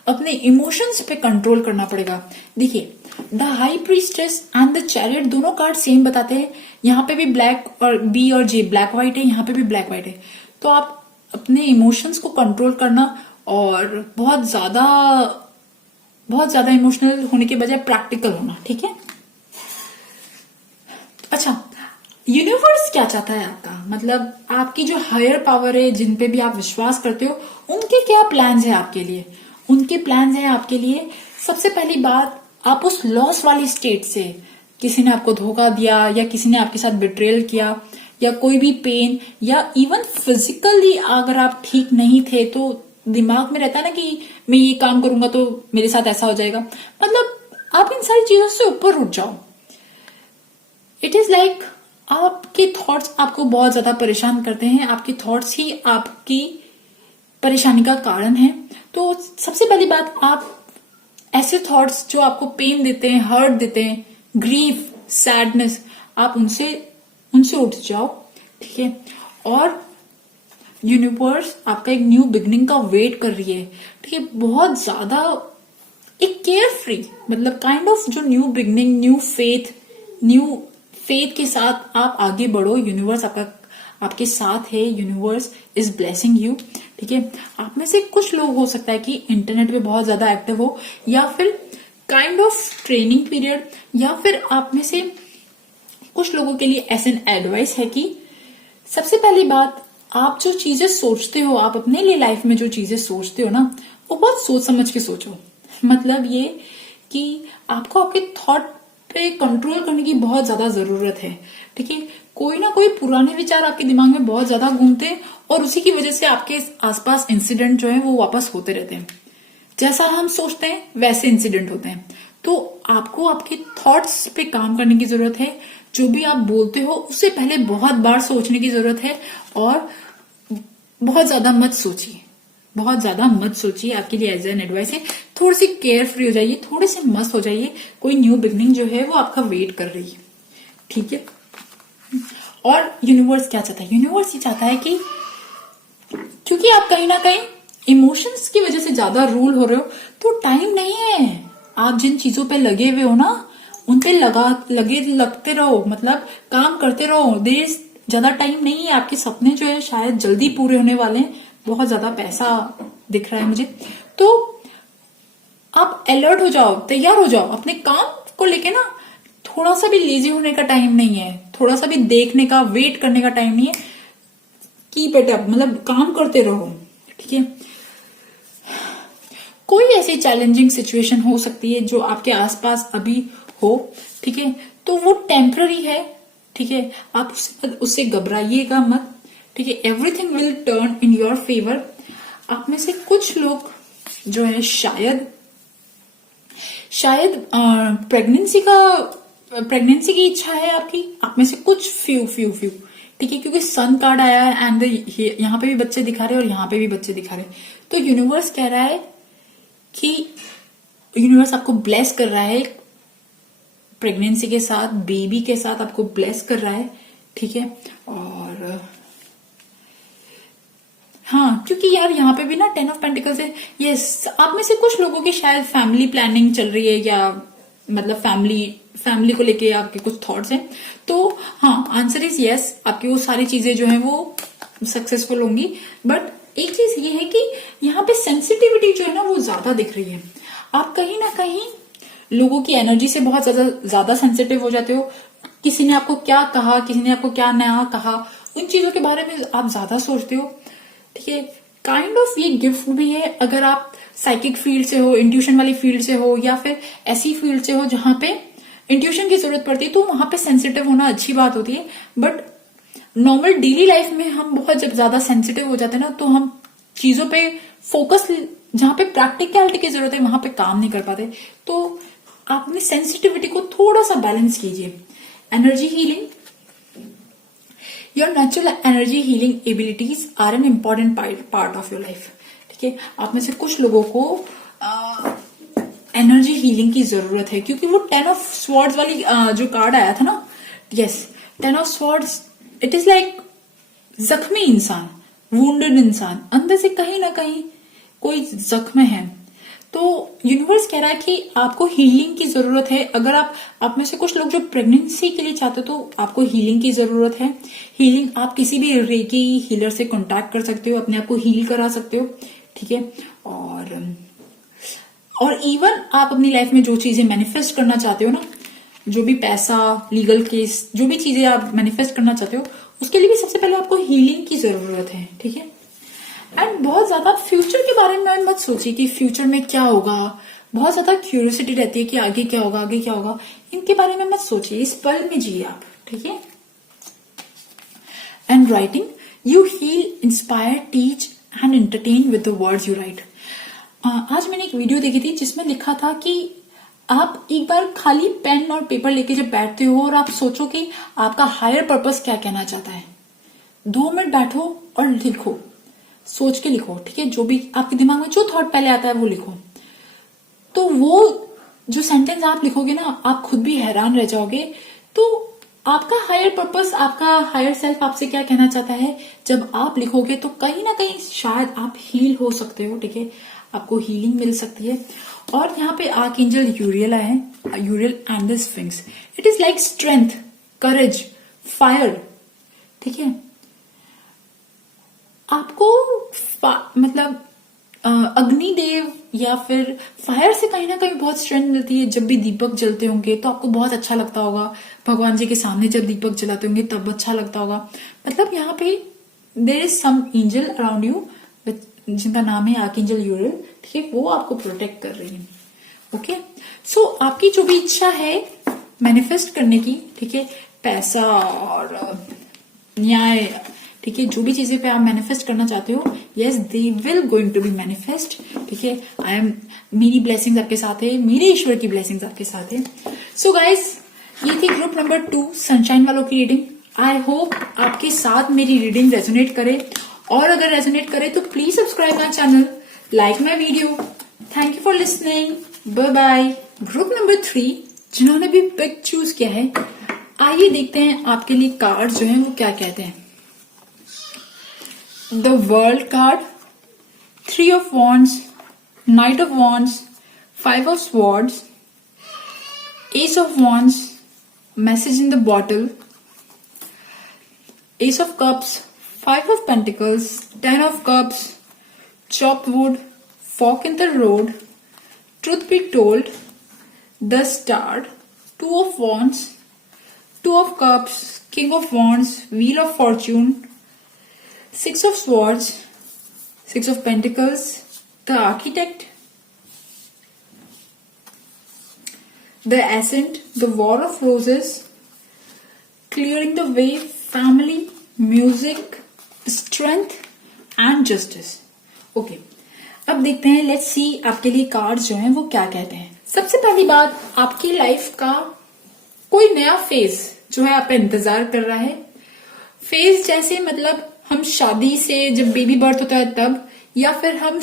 अपने इमोशंस पे कंट्रोल करना पड़ेगा। देखिए, the high priestess and the chariot दोनों कार्ड सेम बताते हैं। यहाँ पे भी ब्लैक और बी और जे ब्लैक व्हाइट है, यहाँ पे भी ब्लैक व्हाइट है। तो आप अपने इमोशंस को कंट्रोल करना और बहुत ज्यादा इमोशनल होने के बजाय प्रैक्टिकल होना, ठीक है। अच्छा, यूनिवर्स क्या चाहता है आपका, मतलब आपकी जो हायर पावर है, जिन पे भी आप विश्वास करते हो, उनके क्या प्लान्स है आपके लिए। उनके प्लान्स हैं आपके लिए, सबसे पहली बात, आप उस लॉस वाली स्टेट से, किसी ने आपको धोखा दिया या किसी ने आपके साथ बिट्रेल किया या कोई भी पेन या इवन फिजिकली अगर आप ठीक नहीं थे तो दिमाग में रहता है ना कि मैं ये काम करूंगा तो मेरे साथ ऐसा हो जाएगा, मतलब आप इन सारी चीजों से ऊपर उठ जाओ। इट इज लाइक आपके थॉट्स आपको बहुत ज्यादा परेशान करते हैं, आपके थॉट्स ही आपकी परेशानी का कारण है। तो सबसे पहली बात, आप ऐसे थॉट्स जो आपको पेन देते हैं, हर्ट देते हैं, ग्रीफ, सैडनेस, आप उनसे उठ जाओ, ठीक है। और यूनिवर्स आपका एक न्यू बिगनिंग का वेट कर रही है, ठीक है। बहुत ज्यादा एक केयर फ्री, मतलब काइंड ऑफ जो न्यू बिगनिंग, न्यू फेथ के साथ आप आगे बढ़ो। यूनिवर्स आपके साथ है, यूनिवर्स इज ब्लेसिंग यू, ठीक है। आप में से कुछ लोग हो सकता है कि इंटरनेट पे बहुत ज्यादा एक्टिव हो, या फिर काइंड ऑफ ट्रेनिंग पीरियड, या फिर आप में से कुछ लोगों के लिए ऐसे एडवाइस है कि सबसे पहली बात, आप जो चीजें सोचते हो, आप अपने लिए लाइफ में जो चीजें सोचते हो ना, वो बहुत सोच समझ के सोचो। मतलब ये कि आपको आपके थॉट पे कंट्रोल करने की बहुत ज्यादा जरूरत है, ठीक है। कोई ना कोई पुराने विचार आपके दिमाग में बहुत ज्यादा घूमते हैं और उसी की वजह से आपके आसपास इंसिडेंट जो है वो वापस होते रहते हैं। जैसा हम सोचते हैं वैसे इंसिडेंट होते हैं। तो आपको आपके थॉट्स पे काम करने की जरूरत है। जो भी आप बोलते हो उससे पहले बहुत बार सोचने की जरूरत है, और बहुत ज्यादा मत सोचिए, बहुत ज्यादा मत सोचिए। आपके लिए एज एन एडवाइस है, थोड़ी सी केयर फ्री हो जाइए, थोड़े से मस्त हो जाइए। कोई न्यू बिगनिंग जो है वो आपका वेट कर रही है, ठीक है। और यूनिवर्स क्या चाहता है, यूनिवर्स ये चाहता है कि क्योंकि आप कहीं ना कहीं इमोशंस की वजह से ज्यादा रूल हो रहे हो, तो टाइम नहीं है। आप जिन चीजों पे लगे हुए हो ना, उन पे लगते रहो, मतलब काम करते रहो। देर ज्यादा टाइम नहीं है। आपके सपने जो है शायद जल्दी पूरे होने वाले हैं। बहुत ज्यादा पैसा दिख रहा है मुझे, तो आप अलर्ट हो जाओ, तैयार हो जाओ। अपने काम को लेके ना थोड़ा सा भी लेजी होने का टाइम नहीं है, थोड़ा सा भी देखने का, वेट करने का टाइम नहीं है। कीप इट अप, मतलब काम करते रहो, ठीक है। कोई ऐसी चैलेंजिंग सिचुएशन हो सकती है जो आपके आसपास अभी हो, ठीक है, तो वो टेम्पररी है, ठीक है। आप उससे घबराइएगा मत, ठीक है। Everything will turn in your favour. आप में से कुछ लोग जो है शायद प्रेगनेंसी की इच्छा है आपकी। आप में से कुछ फ्यू, ठीक है, क्योंकि सन कार्ड आया है एंड यहाँ पे भी बच्चे दिखा रहे हैं और यहाँ पे भी बच्चे दिखा रहे हैं। तो यूनिवर्स कह रहा है कि यूनिवर्स आपको ब्लेस कर रहा है, प्रेगनेंसी के साथ, बेबी के साथ आपको ब्लेस कर रहा है, ठीक है। और हाँ, क्योंकि यार यहाँ पे भी ना 10 ऑफ पेंटिकल्स है। यस, आप में से कुछ लोगों की शायद फैमिली प्लानिंग चल रही है, या मतलब फैमिली को लेके आपके कुछ थॉट्स हैं। तो हाँ, आंसर इज यस, आपकी वो सारी चीजें जो है वो सक्सेसफुल होंगी। बट एक चीज ये है कि यहाँ पे सेंसिटिविटी जो है ना वो ज्यादा दिख रही है। आप कहीं ना कहीं लोगों की एनर्जी से बहुत ज्यादा सेंसिटिव हो जाते हो। किसी ने आपको क्या कहा, किसी ने आपको क्या नया कहा, उन चीजों के बारे में आप ज्यादा सोचते हो, ठीक है। काइंड ऑफ ये गिफ्ट भी है। अगर आप साइकिक फील्ड से हो, इंट्यूशन वाली फील्ड से हो, या फिर ऐसी फील्ड से हो जहां पे इंट्यूशन की जरूरत पड़ती है, तो वहां पे सेंसिटिव होना अच्छी बात होती है। बट नॉर्मल डेली लाइफ में हम बहुत जब ज्यादा सेंसिटिव हो जाते हैं ना, तो हम चीजों पे फोकस, जहां पे प्रैक्टिकलिटी की जरूरत है वहां पे काम नहीं कर पाते। तो आप अपनी सेंसिटिविटी को थोड़ा सा बैलेंस कीजिए। Energy healing, your natural energy healing abilities are an important part of your life, ठीक है। आप में से कुछ लोगों को एनर्जी हीलिंग की जरूरत है, क्योंकि वो 10 ऑफ स्वॉर्ड्स वाली जो कार्ड आया था ना, yes, 10 of swords, it is like जख्मी इंसान, वुंडेड इंसान, अंदर से कहीं ना कहीं कोई जख्म है। तो यूनिवर्स कह रहा है कि आपको हीलिंग की जरूरत है। अगर आप में से कुछ लोग जो प्रेगनेंसी के लिए चाहते हो तो आपको हीलिंग की जरूरत है। हीलिंग आप किसी भी रेकी हीलर से कांटेक्ट कर सकते हो, अपने आप को हील करा सकते हो, ठीक है। और इवन आप अपनी लाइफ में जो चीजें मैनिफेस्ट करना चाहते हो ना, जो भी पैसा, लीगल केस, जो भी चीजें आप मैनिफेस्ट करना चाहते हो, उसके लिए भी सबसे पहले आपको हीलिंग की जरूरत है, ठीक है। एंड बहुत ज्यादा फ्यूचर के बारे में मत सोचिए कि फ्यूचर में क्या होगा। बहुत ज्यादा क्यूरियोसिटी रहती है कि आगे क्या होगा, आगे क्या होगा। इनके बारे में मत सोचिए, इस पल में जिए आप, ठीक है। And writing, you heal, inspire, teach and entertain with the words you write. आज मैंने एक वीडियो देखी थी जिसमें लिखा था कि आप एक बार खाली पेन और पेपर लेके जब बैठते हो और आप सोचो कि आपका हायर पर्पस क्या कहना चाहता है, 2 मिनट बैठो और लिखो, सोच के लिखो, ठीक है। जो भी आपके दिमाग में जो थॉट पहले आता है वो लिखो। तो वो जो सेंटेंस आप लिखोगे ना, आप खुद भी हैरान रह जाओगे। तो आपका हायर पर्पस, आपका हायर सेल्फ आपसे क्या कहना चाहता है, जब आप लिखोगे तो कहीं ना कहीं शायद आप हील हो सकते हो, ठीक है। आपको हीलिंग मिल सकती है। और यहाँ पे आर्कएंजल यूरियल आए हैं, Uriel and the sphinx. It is like strength, courage, fire, ठीक है। आपको मतलब अग्निदेव या फिर फायर से कहीं ना कहीं बहुत स्ट्रेंथ मिलती है। जब भी दीपक जलते होंगे तो आपको बहुत अच्छा लगता होगा। भगवान जी के सामने जब दीपक जलाते होंगे तब अच्छा लगता होगा। मतलब यहाँ पे there is some angel around you जिनका नाम है आर्कएंजल यूरियल, ठीक है। वो आपको प्रोटेक्ट कर रही है, ओके। सो आपकी जो भी इच्छा है मैनिफेस्ट करने की, ठीक है, पैसा और न्याय, ठीक है, जो भी चीजें पे आप मैनिफेस्ट करना चाहते हो, yes they will going to be manifest, ठीक है। मेरी ब्लेसिंग्स आपके साथ है, मेरे ईश्वर की ब्लेसिंग्स आपके साथ है। सो गाइस, ये थी ग्रुप नंबर 2 सनशाइन वालों की रीडिंग। आई होप आपके साथ मेरी रीडिंग रेजोनेट करे, और अगर रेजोनेट करे तो please subscribe my channel, like my video. Thank you for listening, bye bye. Group number 3 जिन्होंने भी पिक चूज किया है, आइए देखते हैं आपके लिए कार्ड जो है वो क्या कहते हैं। The World card, 3 of Wands, Knight of Wands, 5 of Swords, Ace of Wands, Message in the Bottle, Ace of Cups, 5 of Pentacles, 10 of Cups, Chopped Wood, Fork in the Road, Truth Be Told, The Star, 2 of Wands, 2 of Cups, King of Wands, Wheel of Fortune, 6 of Swords, 6 of Pentacles, the Architect, the Ascent, the War of Roses, Clearing the Way, Family, Music, Strength and Justice. Okay, अब देखते हैं, let's see आपके लिए cards जो हैं वो क्या कहते हैं। सबसे पहली बात, आपकी लाइफ का कोई नया फेज जो है आपका इंतजार कर रहा है। फेज जैसे मतलब हम शादी से, जब बेबी बर्थ होता है तब, या फिर हम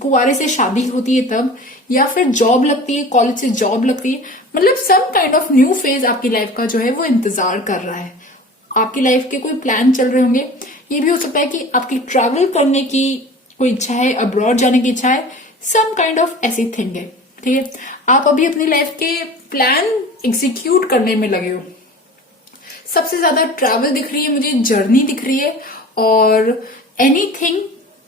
कुंवारे से शादी होती है तब, या फिर जॉब लगती है, कॉलेज से जॉब लगती है, मतलब some kind of new phase आपकी लाइफ का जो है वो इंतजार कर रहा है। आपकी लाइफ के कोई प्लान चल रहे होंगे। ये भी हो सकता है कि आपकी ट्रैवल करने की कोई इच्छा है, अब्रॉड जाने की इच्छा है, सम काइंड ऑफ ऐसी थिंग है, ठीक है। आप अभी अपनी लाइफ के प्लान एग्जीक्यूट करने में लगे हो। सबसे ज्यादा ट्रैवल दिख रही है मुझे, जर्नी दिख रही है, और एनीथिंग,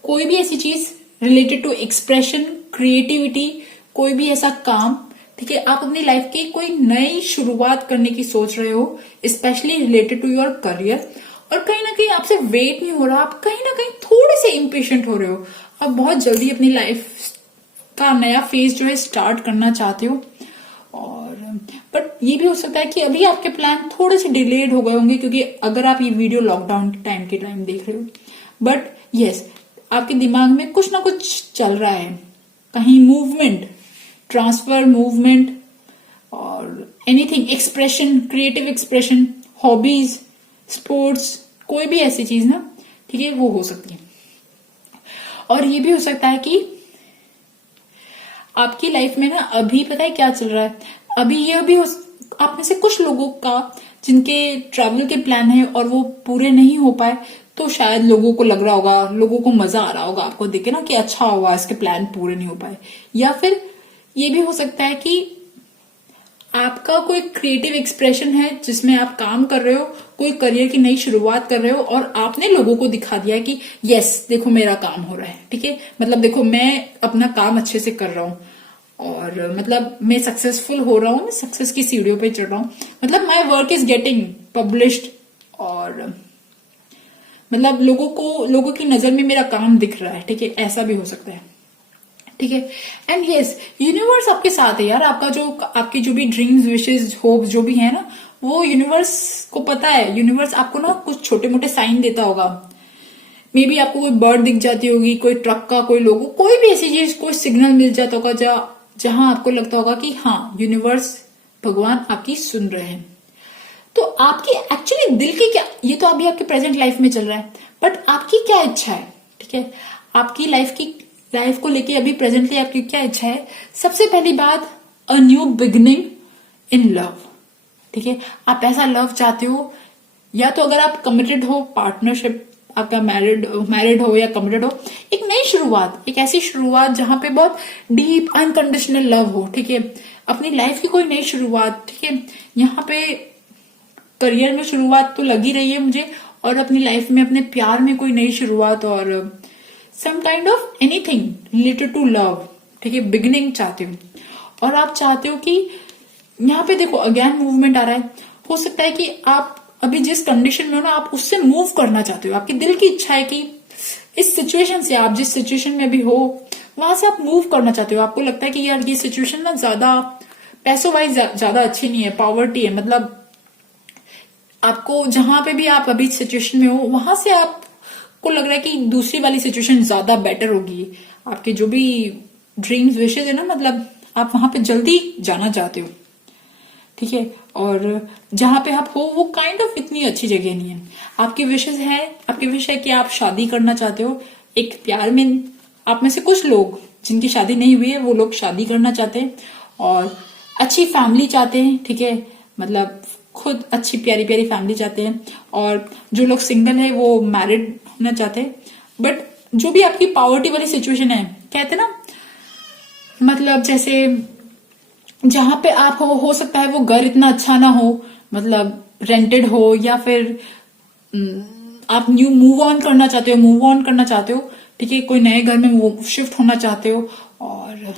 कोई भी ऐसी चीज रिलेटेड टू एक्सप्रेशन, क्रिएटिविटी, कोई भी ऐसा काम, ठीक है। आप अपनी लाइफ की कोई नई शुरुआत करने की सोच रहे हो, specially related to your career, और कहीं ना कहीं आपसे वेट नहीं हो रहा, आप कहीं ना कहीं थोड़े से इम्पेशेंट हो रहे हो। आप बहुत जल्दी अपनी लाइफ का नया फेज जो है स्टार्ट करना चाहते हो। और बट ये भी हो सकता है कि अभी आपके प्लान थोड़े से डिलेड हो गए होंगे, क्योंकि अगर आप ये वीडियो लॉकडाउन टाइम के टाइम देख रहे हो। बट यस, आपके दिमाग में कुछ ना कुछ चल रहा है, कहीं मूवमेंट, ट्रांसफर मूवमेंट, और anything, expression, creative expression, hobbies, sports, कोई भी ऐसी चीज ना, ठीक है, वो हो सकती है। और ये भी हो सकता है कि आपकी लाइफ में ना अभी पता है क्या चल रहा है, अभी यह भी आप में से कुछ लोगों का जिनके ट्रैवल के प्लान है और वो पूरे नहीं हो पाए, तो शायद लोगों को लग रहा होगा, लोगों को मजा आ रहा होगा आपको देख के ना कि अच्छा हुआ इसके प्लान पूरे नहीं हो पाए। या फिर ये भी हो सकता है कि आपका कोई क्रिएटिव एक्सप्रेशन है जिसमें आप काम कर रहे हो, कोई करियर की नई शुरुआत कर रहे हो और आपने लोगों को दिखा दिया कि यस देखो मेरा काम हो रहा है, ठीक है, मतलब देखो मैं अपना काम अच्छे से कर रहा हूं और मतलब मैं सक्सेसफुल हो रहा हूं, मैं सक्सेस की सीढ़ियों पे चढ़ रहा हूं, मतलब my work is getting published और मतलब लोगों की नजर में मेरा काम दिख रहा है, ठीक है, ऐसा भी हो सकता है, ठीक है। एंड यस यूनिवर्स आपके साथ है यार, आपकी जो भी ड्रीम्स विशेस होप्स जो भी है ना, वो यूनिवर्स को पता है। यूनिवर्स आपको ना कुछ छोटे मोटे साइन देता होगा, मे बी आपको कोई बर्ड दिख जाती होगी, कोई ट्रक का, कोई लोगो, कोई भी ऐसी चीज, कोई सिग्नल मिल जाता होगा जहां आपको लगता होगा कि हाँ यूनिवर्स भगवान आपकी सुन रहे हैं। तो आपकी एक्चुअली दिल की क्या, ये तो अभी आपके प्रेजेंट लाइफ में चल रहा है, बट आपकी क्या इच्छा है, ठीक है, आपकी लाइफ को लेके अभी प्रेजेंटली आपकी क्या इच्छा है। सबसे पहली बात, a new beginning in love, ठीक है, आप ऐसा लव चाहते हो, या तो अगर आप कमिटेड हो, पार्टनरशिप आपका मैरिड हो या कमिटेड हो, एक नई शुरुआत, एक ऐसी शुरुआत जहां पे बहुत डीप अनकंडीशनल लव हो, ठीक है, अपनी लाइफ की कोई नई शुरुआत, ठीक है, यहाँ पे करियर में शुरुआत तो लगी रही है मुझे, और अपनी लाइफ में अपने प्यार में कोई नई शुरुआत, और some kind of anything related to love, ठीक है, बिगिनिंग चाहते हो। और आप चाहते हो कि यहाँ पे देखो अगेन मूवमेंट आ रहा है, हो सकता है कि आप अभी जिस कंडीशन में हो ना, आप उससे मूव करना चाहते हो, आपकी दिल की इच्छा है कि इस सिचुएशन से, आप जिस सिचुएशन में अभी हो वहां से आप मूव करना चाहते हो। आपको लगता है कि यार ये सिचुएशन ना ज्यादा पैसों वाइज ज्यादा अच्छी नहीं है, पॉवर्टी है, मतलब आपको जहां पे भी आप अभी सिचुएशन में हो वहां से आपको लग रहा है कि दूसरी वाली सिचुएशन ज्यादा बेटर होगी। आपके जो भी ड्रीम्स विशेज है ना, मतलब आप वहां पे जल्दी जाना चाहते हो, ठीक है, और जहां पे आप हो वो काइंड ऑफ इतनी अच्छी जगह नहीं है। आपकी विश है कि आप शादी करना चाहते हो, एक प्यार में, आप में से कुछ लोग जिनकी शादी नहीं हुई है वो लोग शादी करना चाहते हैं और अच्छी फैमिली चाहते हैं, ठीक है, मतलब खुद अच्छी प्यारी प्यारी फैमिली चाहते हैं। और जो लोग सिंगल है वो मैरिड होना चाहते हैं। बट जो भी आपकी पॉवर्टी वाली सिचुएशन है, कहते हैं ना, मतलब जैसे जहां पे आप हो सकता है वो घर इतना अच्छा ना हो, मतलब रेंटेड हो, या फिर आप मूव ऑन करना चाहते हो, ठीक है, कोई नए घर में शिफ्ट होना चाहते हो, और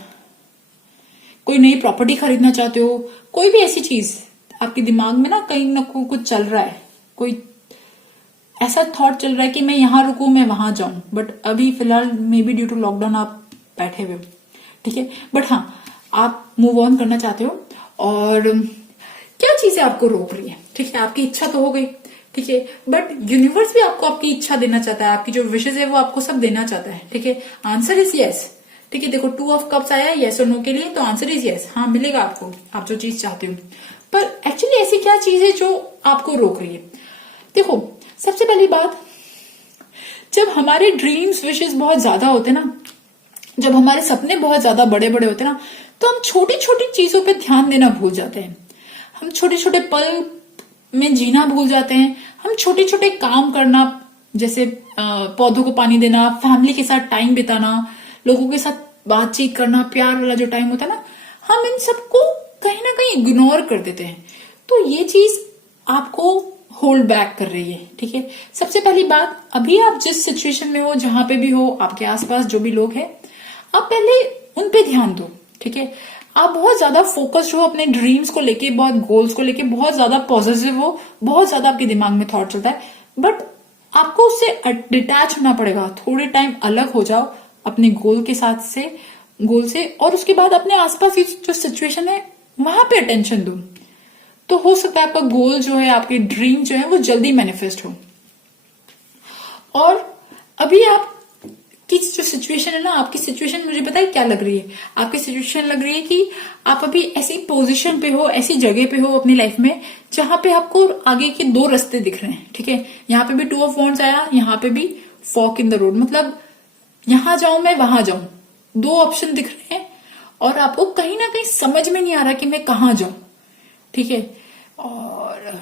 कोई नई प्रॉपर्टी खरीदना चाहते हो, कोई भी ऐसी चीज आपके दिमाग में ना कहीं ना कुछ चल रहा है, कोई ऐसा थॉट चल रहा है कि मैं यहां रुकू, मैं वहां जाऊं, बट अभी फिलहाल maybe due to lockdown आप बैठे हुए हो, ठीक है, बट हाँ आप मूव ऑन करना चाहते हो। और क्या चीजें आपको रोक रही है, ठीक है, आपकी इच्छा तो हो गई, ठीक है, बट यूनिवर्स भी आपको आपकी इच्छा देना चाहता है, आपकी जो विशेष है वो आपको सब देना चाहता है, ठीक है, आंसर इज यस, ठीक है, देखो 2 ऑफ कप्स आया यस और नो के लिए, तो आंसर इज यस, हाँ मिलेगा आपको आप जो चीज चाहते हो। पर एक्चुअली ऐसी क्या चीज है जो आपको रोक रही है। देखो सबसे पहली बात, जब हमारे ड्रीम्स विशेष बहुत ज्यादा होते ना, जब हमारे सपने बहुत ज्यादा बड़े बड़े होते ना, तो हम छोटी छोटी चीजों पे ध्यान देना भूल जाते हैं, हम छोटे छोटे पल में जीना भूल जाते हैं, हम छोटे छोटे काम करना, जैसे पौधों को पानी देना, फैमिली के साथ टाइम बिताना, लोगों के साथ बातचीत करना, प्यार वाला जो टाइम होता है ना, हम इन सबको कहीं ना कहीं इग्नोर कर देते हैं। तो ये चीज आपको होल्ड बैक कर रही है, ठीक है। सबसे पहली बात, अभी आप जिस सिचुएशन में हो, जहां पे भी हो, आपके आसपास जो भी लोग हैं, आप पहले उन पे ध्यान दो, ठीक है। आप बहुत ज्यादा फोकस्ड हो अपने ड्रीम्स को लेके, बहुत गोल्स को लेके, बहुत ज्यादा पॉजिटिव हो, बहुत ज्यादा आपके दिमाग में थॉट चलता है, बट आपको उससे डिटैच होना पड़ेगा, थोड़े टाइम अलग हो जाओ अपने गोल से, और उसके बाद अपने आसपास की जो सिचुएशन है वहां पे अटेंशन दो, तो हो सकता है आपका गोल जो है, आपके ड्रीम जो है वो जल्दी मैनिफेस्ट हो। और अभी आप की जो सिचुएशन है ना, आपकी सिचुएशन मुझे पता है क्या लग रही है, आपकी सिचुएशन लग रही है कि आप अभी ऐसी पोजीशन पे हो, ऐसी जगह पे हो अपनी लाइफ में जहां पे आपको आगे के 2 रास्ते दिख रहे हैं, ठीक है। यहाँ पे भी 2 ऑफ वॉन्ड्स आया, यहाँ पे भी फॉक इन द रोड, मतलब यहां जाऊं मैं वहां जाऊं, 2 ऑप्शन दिख रहे हैं और आपको कहीं ना कहीं समझ में नहीं आ रहा कि मैं कहाँ जाऊं, ठीक है। और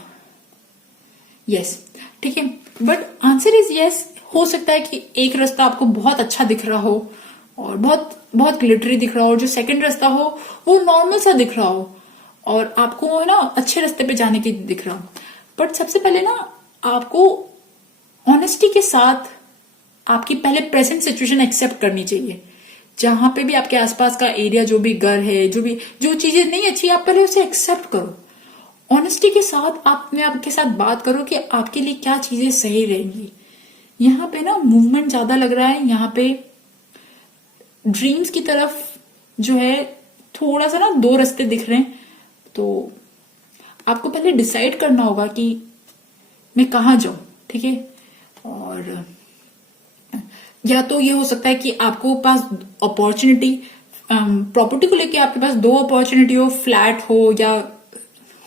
यस, ठीक है। But answer is yes. हो सकता है कि एक रास्ता आपको बहुत अच्छा दिख रहा हो और बहुत बहुत ग्लिटरी दिख रहा हो, और जो सेकंड रास्ता हो वो नॉर्मल सा दिख रहा हो और आपको है ना अच्छे रास्ते पे जाने की दिख रहा हो। बट सबसे पहले ना आपको ऑनेस्टी के साथ आपकी पहले प्रेजेंट सिचुएशन एक्सेप्ट करनी चाहिए। जहां पे भी आपके आसपास का एरिया, जो भी घर है, जो चीजें नहीं अच्छी, आप पहले उसे एक्सेप्ट करो। ऑनेस्टी के साथ आप अपने आपके साथ बात करो कि आपके लिए क्या चीजें सही रहेंगी। यहाँ पे ना मूवमेंट ज्यादा लग रहा है, यहाँ पे ड्रीम्स की तरफ जो है थोड़ा सा ना दो रास्ते दिख रहे हैं। तो आपको पहले डिसाइड करना होगा कि मैं कहाँ जाऊं, ठीक है। और या तो ये हो सकता है कि आपको पास अपॉर्चुनिटी, प्रॉपर्टी को लेके आपके पास दो अपॉर्चुनिटी हो, फ्लैट हो या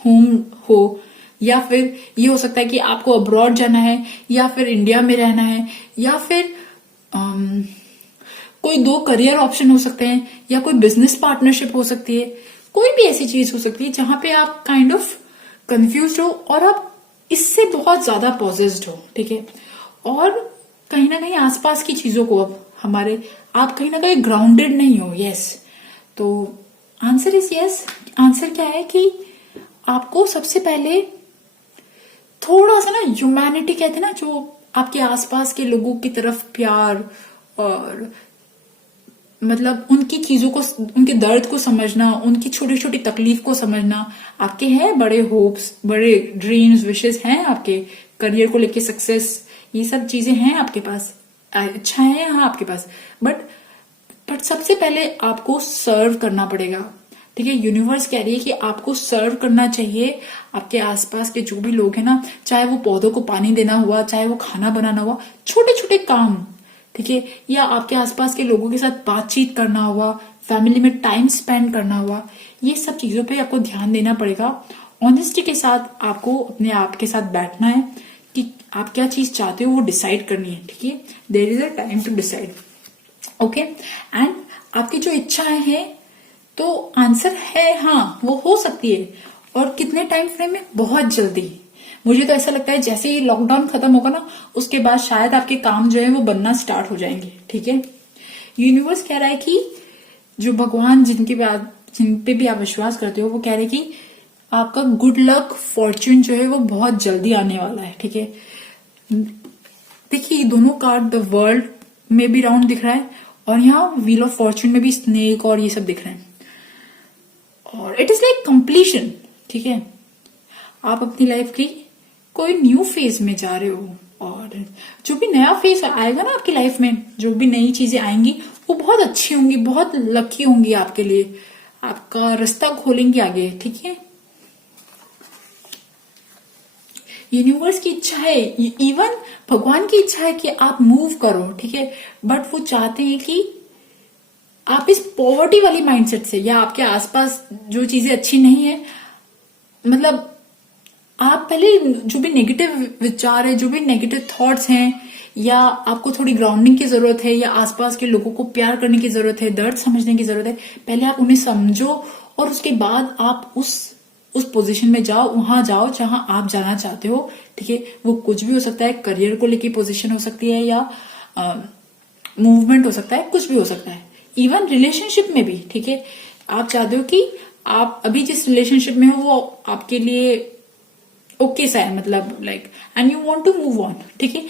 होम हो, या फिर ये हो सकता है कि आपको अब्रॉड जाना है या फिर इंडिया में रहना है, या फिर कोई दो करियर ऑप्शन हो सकते हैं, या कोई बिजनेस पार्टनरशिप हो सकती है। कोई भी ऐसी चीज हो सकती है जहां पे आप काइंड ऑफ कंफ्यूज हो और आप इससे बहुत ज्यादा पॉजेस्ड हो, ठीक है। और कहीं ना कहीं आसपास की चीजों को आप कहीं ना कहीं ग्राउंडेड नहीं हो। यस, तो आंसर इज यस। आंसर क्या है कि आपको सबसे पहले थोड़ा सा ना ह्यूमैनिटी कहते हैं ना, जो आपके आसपास के लोगों की तरफ प्यार और मतलब उनकी चीजों को, उनके दर्द को समझना, उनकी छोटी छोटी तकलीफ को समझना। आपके हैं बड़े होप्स, बड़े ड्रीम्स, विशेष हैं आपके करियर को लेके, सक्सेस, ये सब चीजें हैं आपके पास, अच्छा है यहाँ आपके पास। बट सबसे पहले आपको सर्व करना पड़ेगा, ठीक है। यूनिवर्स कह रही है कि आपको सर्व करना चाहिए आपके आसपास के जो भी लोग हैं ना, चाहे वो पौधों को पानी देना हुआ, चाहे वो खाना बनाना हुआ, छोटे छोटे काम, ठीक है, या आपके आसपास के लोगों के साथ बातचीत करना हुआ, फैमिली में टाइम स्पेंड करना हुआ, ये सब चीजों पे आपको ध्यान देना पड़ेगा। ऑनेस्टी के साथ आपको अपने आप के साथ बैठना है कि आप क्या चीज चाहते हो, वो डिसाइड करनी है, ठीक है। There is a time to decide, okay. And आपकी जो इच्छाएं हैं, तो आंसर है हाँ, वो हो सकती है। और कितने टाइम फ्रेम में? बहुत जल्दी। मुझे तो ऐसा लगता है जैसे ही लॉकडाउन खत्म होगा ना, उसके बाद शायद आपके काम जो है वो बनना स्टार्ट हो जाएंगे, ठीक है। यूनिवर्स कह रहा है कि जो भगवान जिन पे भी आप विश्वास करते हो, वो कह रहे हैं कि आपका गुड लक, फॉर्च्यून जो है वो बहुत जल्दी आने वाला है, ठीक है। देखिए, ये दोनों कार्ड द वर्ल्ड में भी राउंड दिख रहा है और यहाँ व्हील ऑफ फॉर्च्यून में भी स्नेक और ये सब दिख रहे हैं। और इट इज लाइक कंप्लीशन, ठीक है। आप अपनी लाइफ की कोई न्यू फेज में जा रहे हो, और जो भी नया फेज आएगा ना आपकी लाइफ में, जो भी नई चीजें आएंगी वो बहुत अच्छी होंगी, बहुत लकी होंगी आपके लिए, आपका रास्ता खोलेंगे आगे, ठीक है। यूनिवर्स की इच्छा है, इवन भगवान की इच्छा है कि आप मूव करो, ठीक है। बट वो चाहते हैं कि आप इस पॉवर्टी वाली माइंडसेट से, या आपके आसपास जो चीजें अच्छी नहीं है, मतलब आप पहले जो भी नेगेटिव विचार है, जो भी नेगेटिव थॉट्स हैं, या आपको थोड़ी ग्राउंडिंग की जरूरत है, या आसपास के लोगों को प्यार करने की जरूरत है, दर्द समझने की जरूरत है, पहले आप उन्हें समझो और उसके बाद आप उस पोजीशन में जाओ, वहां जाओ जहां आप जाना चाहते हो, ठीक है। वो कुछ भी हो सकता है, करियर को लेके पोजीशन हो सकती है, या मूवमेंट हो सकता है, कुछ भी हो सकता है। इवन रिलेशनशिप में भी, ठीक है। आप चाहते हो कि आप अभी जिस रिलेशनशिप में हो वो आपके लिए ओके सा है, मतलब like, and you want to move on, ठीक है।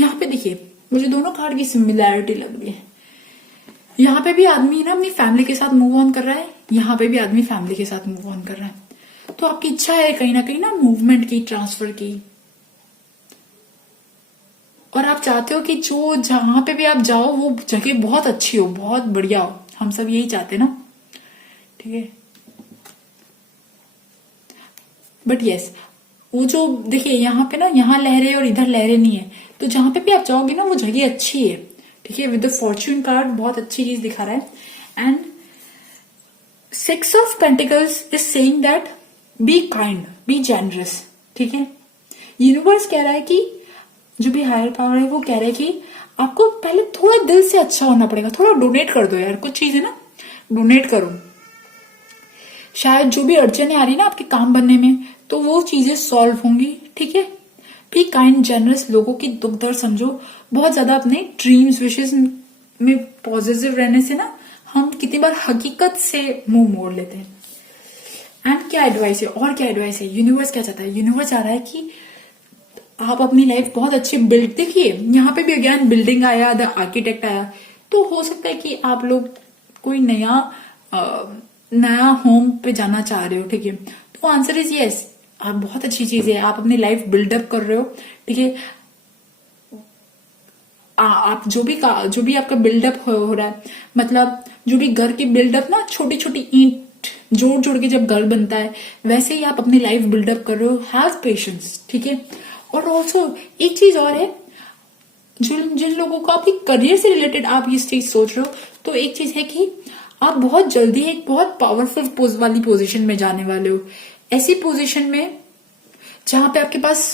यहाँ पे देखिए, मुझे दोनों कार्ड की सिमिलैरिटी लग रही है। यहाँ पे भी आदमी ना अपनी फैमिली के साथ मूव ऑन कर रहा है, यहाँ पे भी आदमी फैमिली के साथ मूव ऑन कर रहा है। तो आपकी इच्छा है कहीं ना मूवमेंट की, ट्रांसफर की, और आप चाहते हो कि जो जहां पे भी आप जाओ वो जगह बहुत अच्छी हो, बहुत बढ़िया हो। हम सब यही चाहते ना, ठीक है। बट यस, वो जो देखिए यहाँ पे ना, यहाँ लहरें और इधर लहरें नहीं है, तो जहां पे भी आप जाओगे ना वो जगह अच्छी है, ठीक है। विद द फॉर्च्यून कार्ड बहुत अच्छी चीज दिखा रहा है। And 6 of pentacles is saying that be kind, be generous, ठीक है। यूनिवर्स कह रहा है कि जो भी हायर पावर है वो कह रहा है कि आपको पहले थोड़ा दिल से अच्छा होना पड़ेगा, थोड़ा डोनेट कर दो यार, कुछ चीज है ना, डोनेट करो। शायद जो भी अड़चने आ रही है ना आपके काम बनने में, तो वो चीजें सॉल्व होंगी, ठीक है। बी काइंड जेनरस, लोगों की दुख दर्द समझो। बहुत ज्यादा अपने ड्रीम्स विशेष में पॉजिटिव रहने से ना हम कितनी बार हकीकत से मुंह मोड़ लेते हैं। एंड क्या एडवाइस है, और क्या एडवाइस है, यूनिवर्स क्या चाहता है? यूनिवर्स चाह रहा है कि आप अपनी लाइफ बहुत अच्छी बिल्ड, देखिए यहाँ पे भी अगेन बिल्डिंग आया, द आर्किटेक्ट आया, तो हो सकता है कि आप लोग कोई नया होम पे जाना चाह रहे हो, ठीक है, तो आंसर इज यस, आप बहुत अच्छी चीज है, आप अपनी लाइफ बिल्डअप कर रहे हो, ठीक है। आप जो भी आपका बिल्डअप हो रहा है, मतलब जो भी घर की बिल्डअप ना, छोटी छोटी ईंट जोड़ जोड़ के जब घर बनता है, वैसे ही आप अपनी लाइफ बिल्डअप कर रहे हो। हैव पेशेंस, ठीक है। और ऑल्सो एक चीज और है, जिन लोगों को आपके करियर से रिलेटेड आप ये चीज सोच रहे हो, तो एक चीज है कि आप बहुत जल्दी एक बहुत पावरफुल वाली पोजीशन में जाने वाले हो। ऐसी पोजीशन में जहां पे आपके पास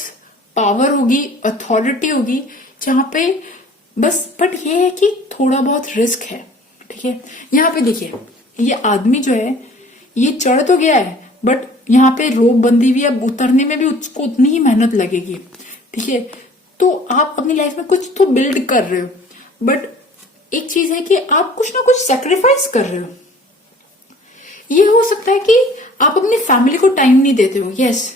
पावर होगी, अथॉरिटी होगी, जहां पे बस बट ये है कि थोड़ा बहुत रिस्क है, ठीक है। यहाँ पे देखिए, ये आदमी जो है ये चढ़ तो गया है, बट यहाँ पे रोप बंदी हुई, अब उतरने में भी उसको उतनी ही मेहनत लगेगी, ठीक है। तो आप अपनी लाइफ में कुछ तो बिल्ड कर रहे हो, बट एक चीज है कि आप कुछ ना कुछ सेक्रीफाइस कर रहे हो। ये हो सकता है कि आप अपनी फैमिली को टाइम नहीं देते हो। यस,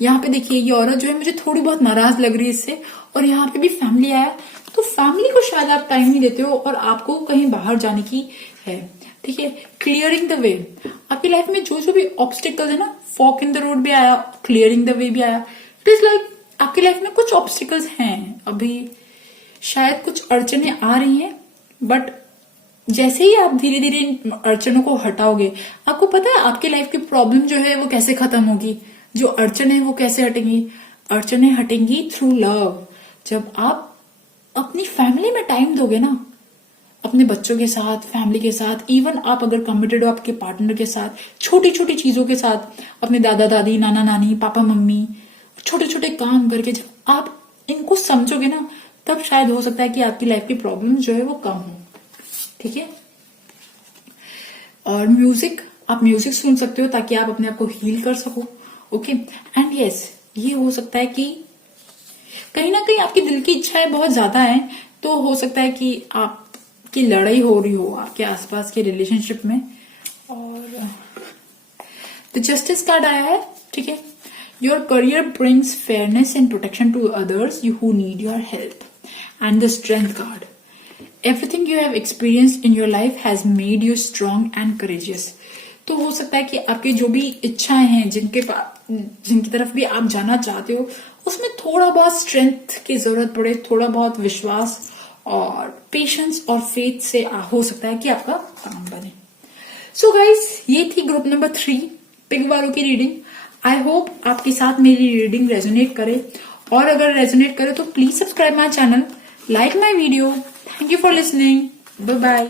यहाँ पे देखिए ये औरत जो है मुझे थोड़ी बहुत नाराज लग रही है इससे, और यहाँ पे भी फैमिली आया, तो फैमिली को शायद आप टाइम नहीं देते हो और आपको कहीं बाहर जाने की है, ठीक है। क्लियरिंग द वे, आपकी लाइफ में जो भी ऑब्स्टिकल्स है ना, फॉक इन द रोड भी आया, क्लियरिंग द वे भी आया। इट इज लाइक आपकी लाइफ में कुछ ऑब्स्टिकल्स हैं, अभी शायद कुछ अड़चने आ रही हैं, बट जैसे ही आप धीरे धीरे इन अड़चनों को हटाओगे, आपको पता है आपकी लाइफ की प्रॉब्लम जो है वो कैसे खत्म होगी, जो अड़चने वो कैसे हटेंगी? अड़चने हटेंगी थ्रू लव। जब आप अपनी फैमिली में टाइम दोगे ना, अपने बच्चों के साथ, फैमिली के साथ, इवन आप अगर कमिटेड हो आपके पार्टनर के साथ, छोटी छोटी चीजों के साथ, अपने दादा दादी, नाना नानी, पापा मम्मी, छोटे छोटे काम करके जब आप इनको समझोगे ना, तब शायद हो सकता है कि आपकी लाइफ की प्रॉब्लम जो है वो कम हो, ठीक है। और म्यूजिक, आप म्यूजिक सुन सकते हो ताकि आप अपने आप को हील कर सको, ओके। एंड यस, ये हो सकता है कि कहीं ना कहीं आपकी दिल की इच्छाएं बहुत ज्यादा है, तो हो सकता है कि आपकी लड़ाई हो रही हो आपके आसपास के रिलेशनशिप में। और द जस्टिस कार्ड आया है, ठीक है। Your career brings fairness and protection to others you who need your help. And the strength card, everything you have experienced in your life has made you strong and courageous. तो हो सकता है कि आपकी जो भी इच्छाएं हैं, जिनकी तरफ भी आप जाना चाहते हो, उसमें थोड़ा बहुत स्ट्रेंथ की जरूरत पड़े, थोड़ा बहुत विश्वास और पेशेंस और फेथ से हो सकता है कि आपका काम बने। सो गाइस, ये थी ग्रुप नंबर 3 पिग वालों की रीडिंग। आई होप आपके साथ मेरी रीडिंग रेजोनेट करे, और अगर रेजोनेट करे तो please subscribe my channel, like my video. Thank you for listening. Bye bye.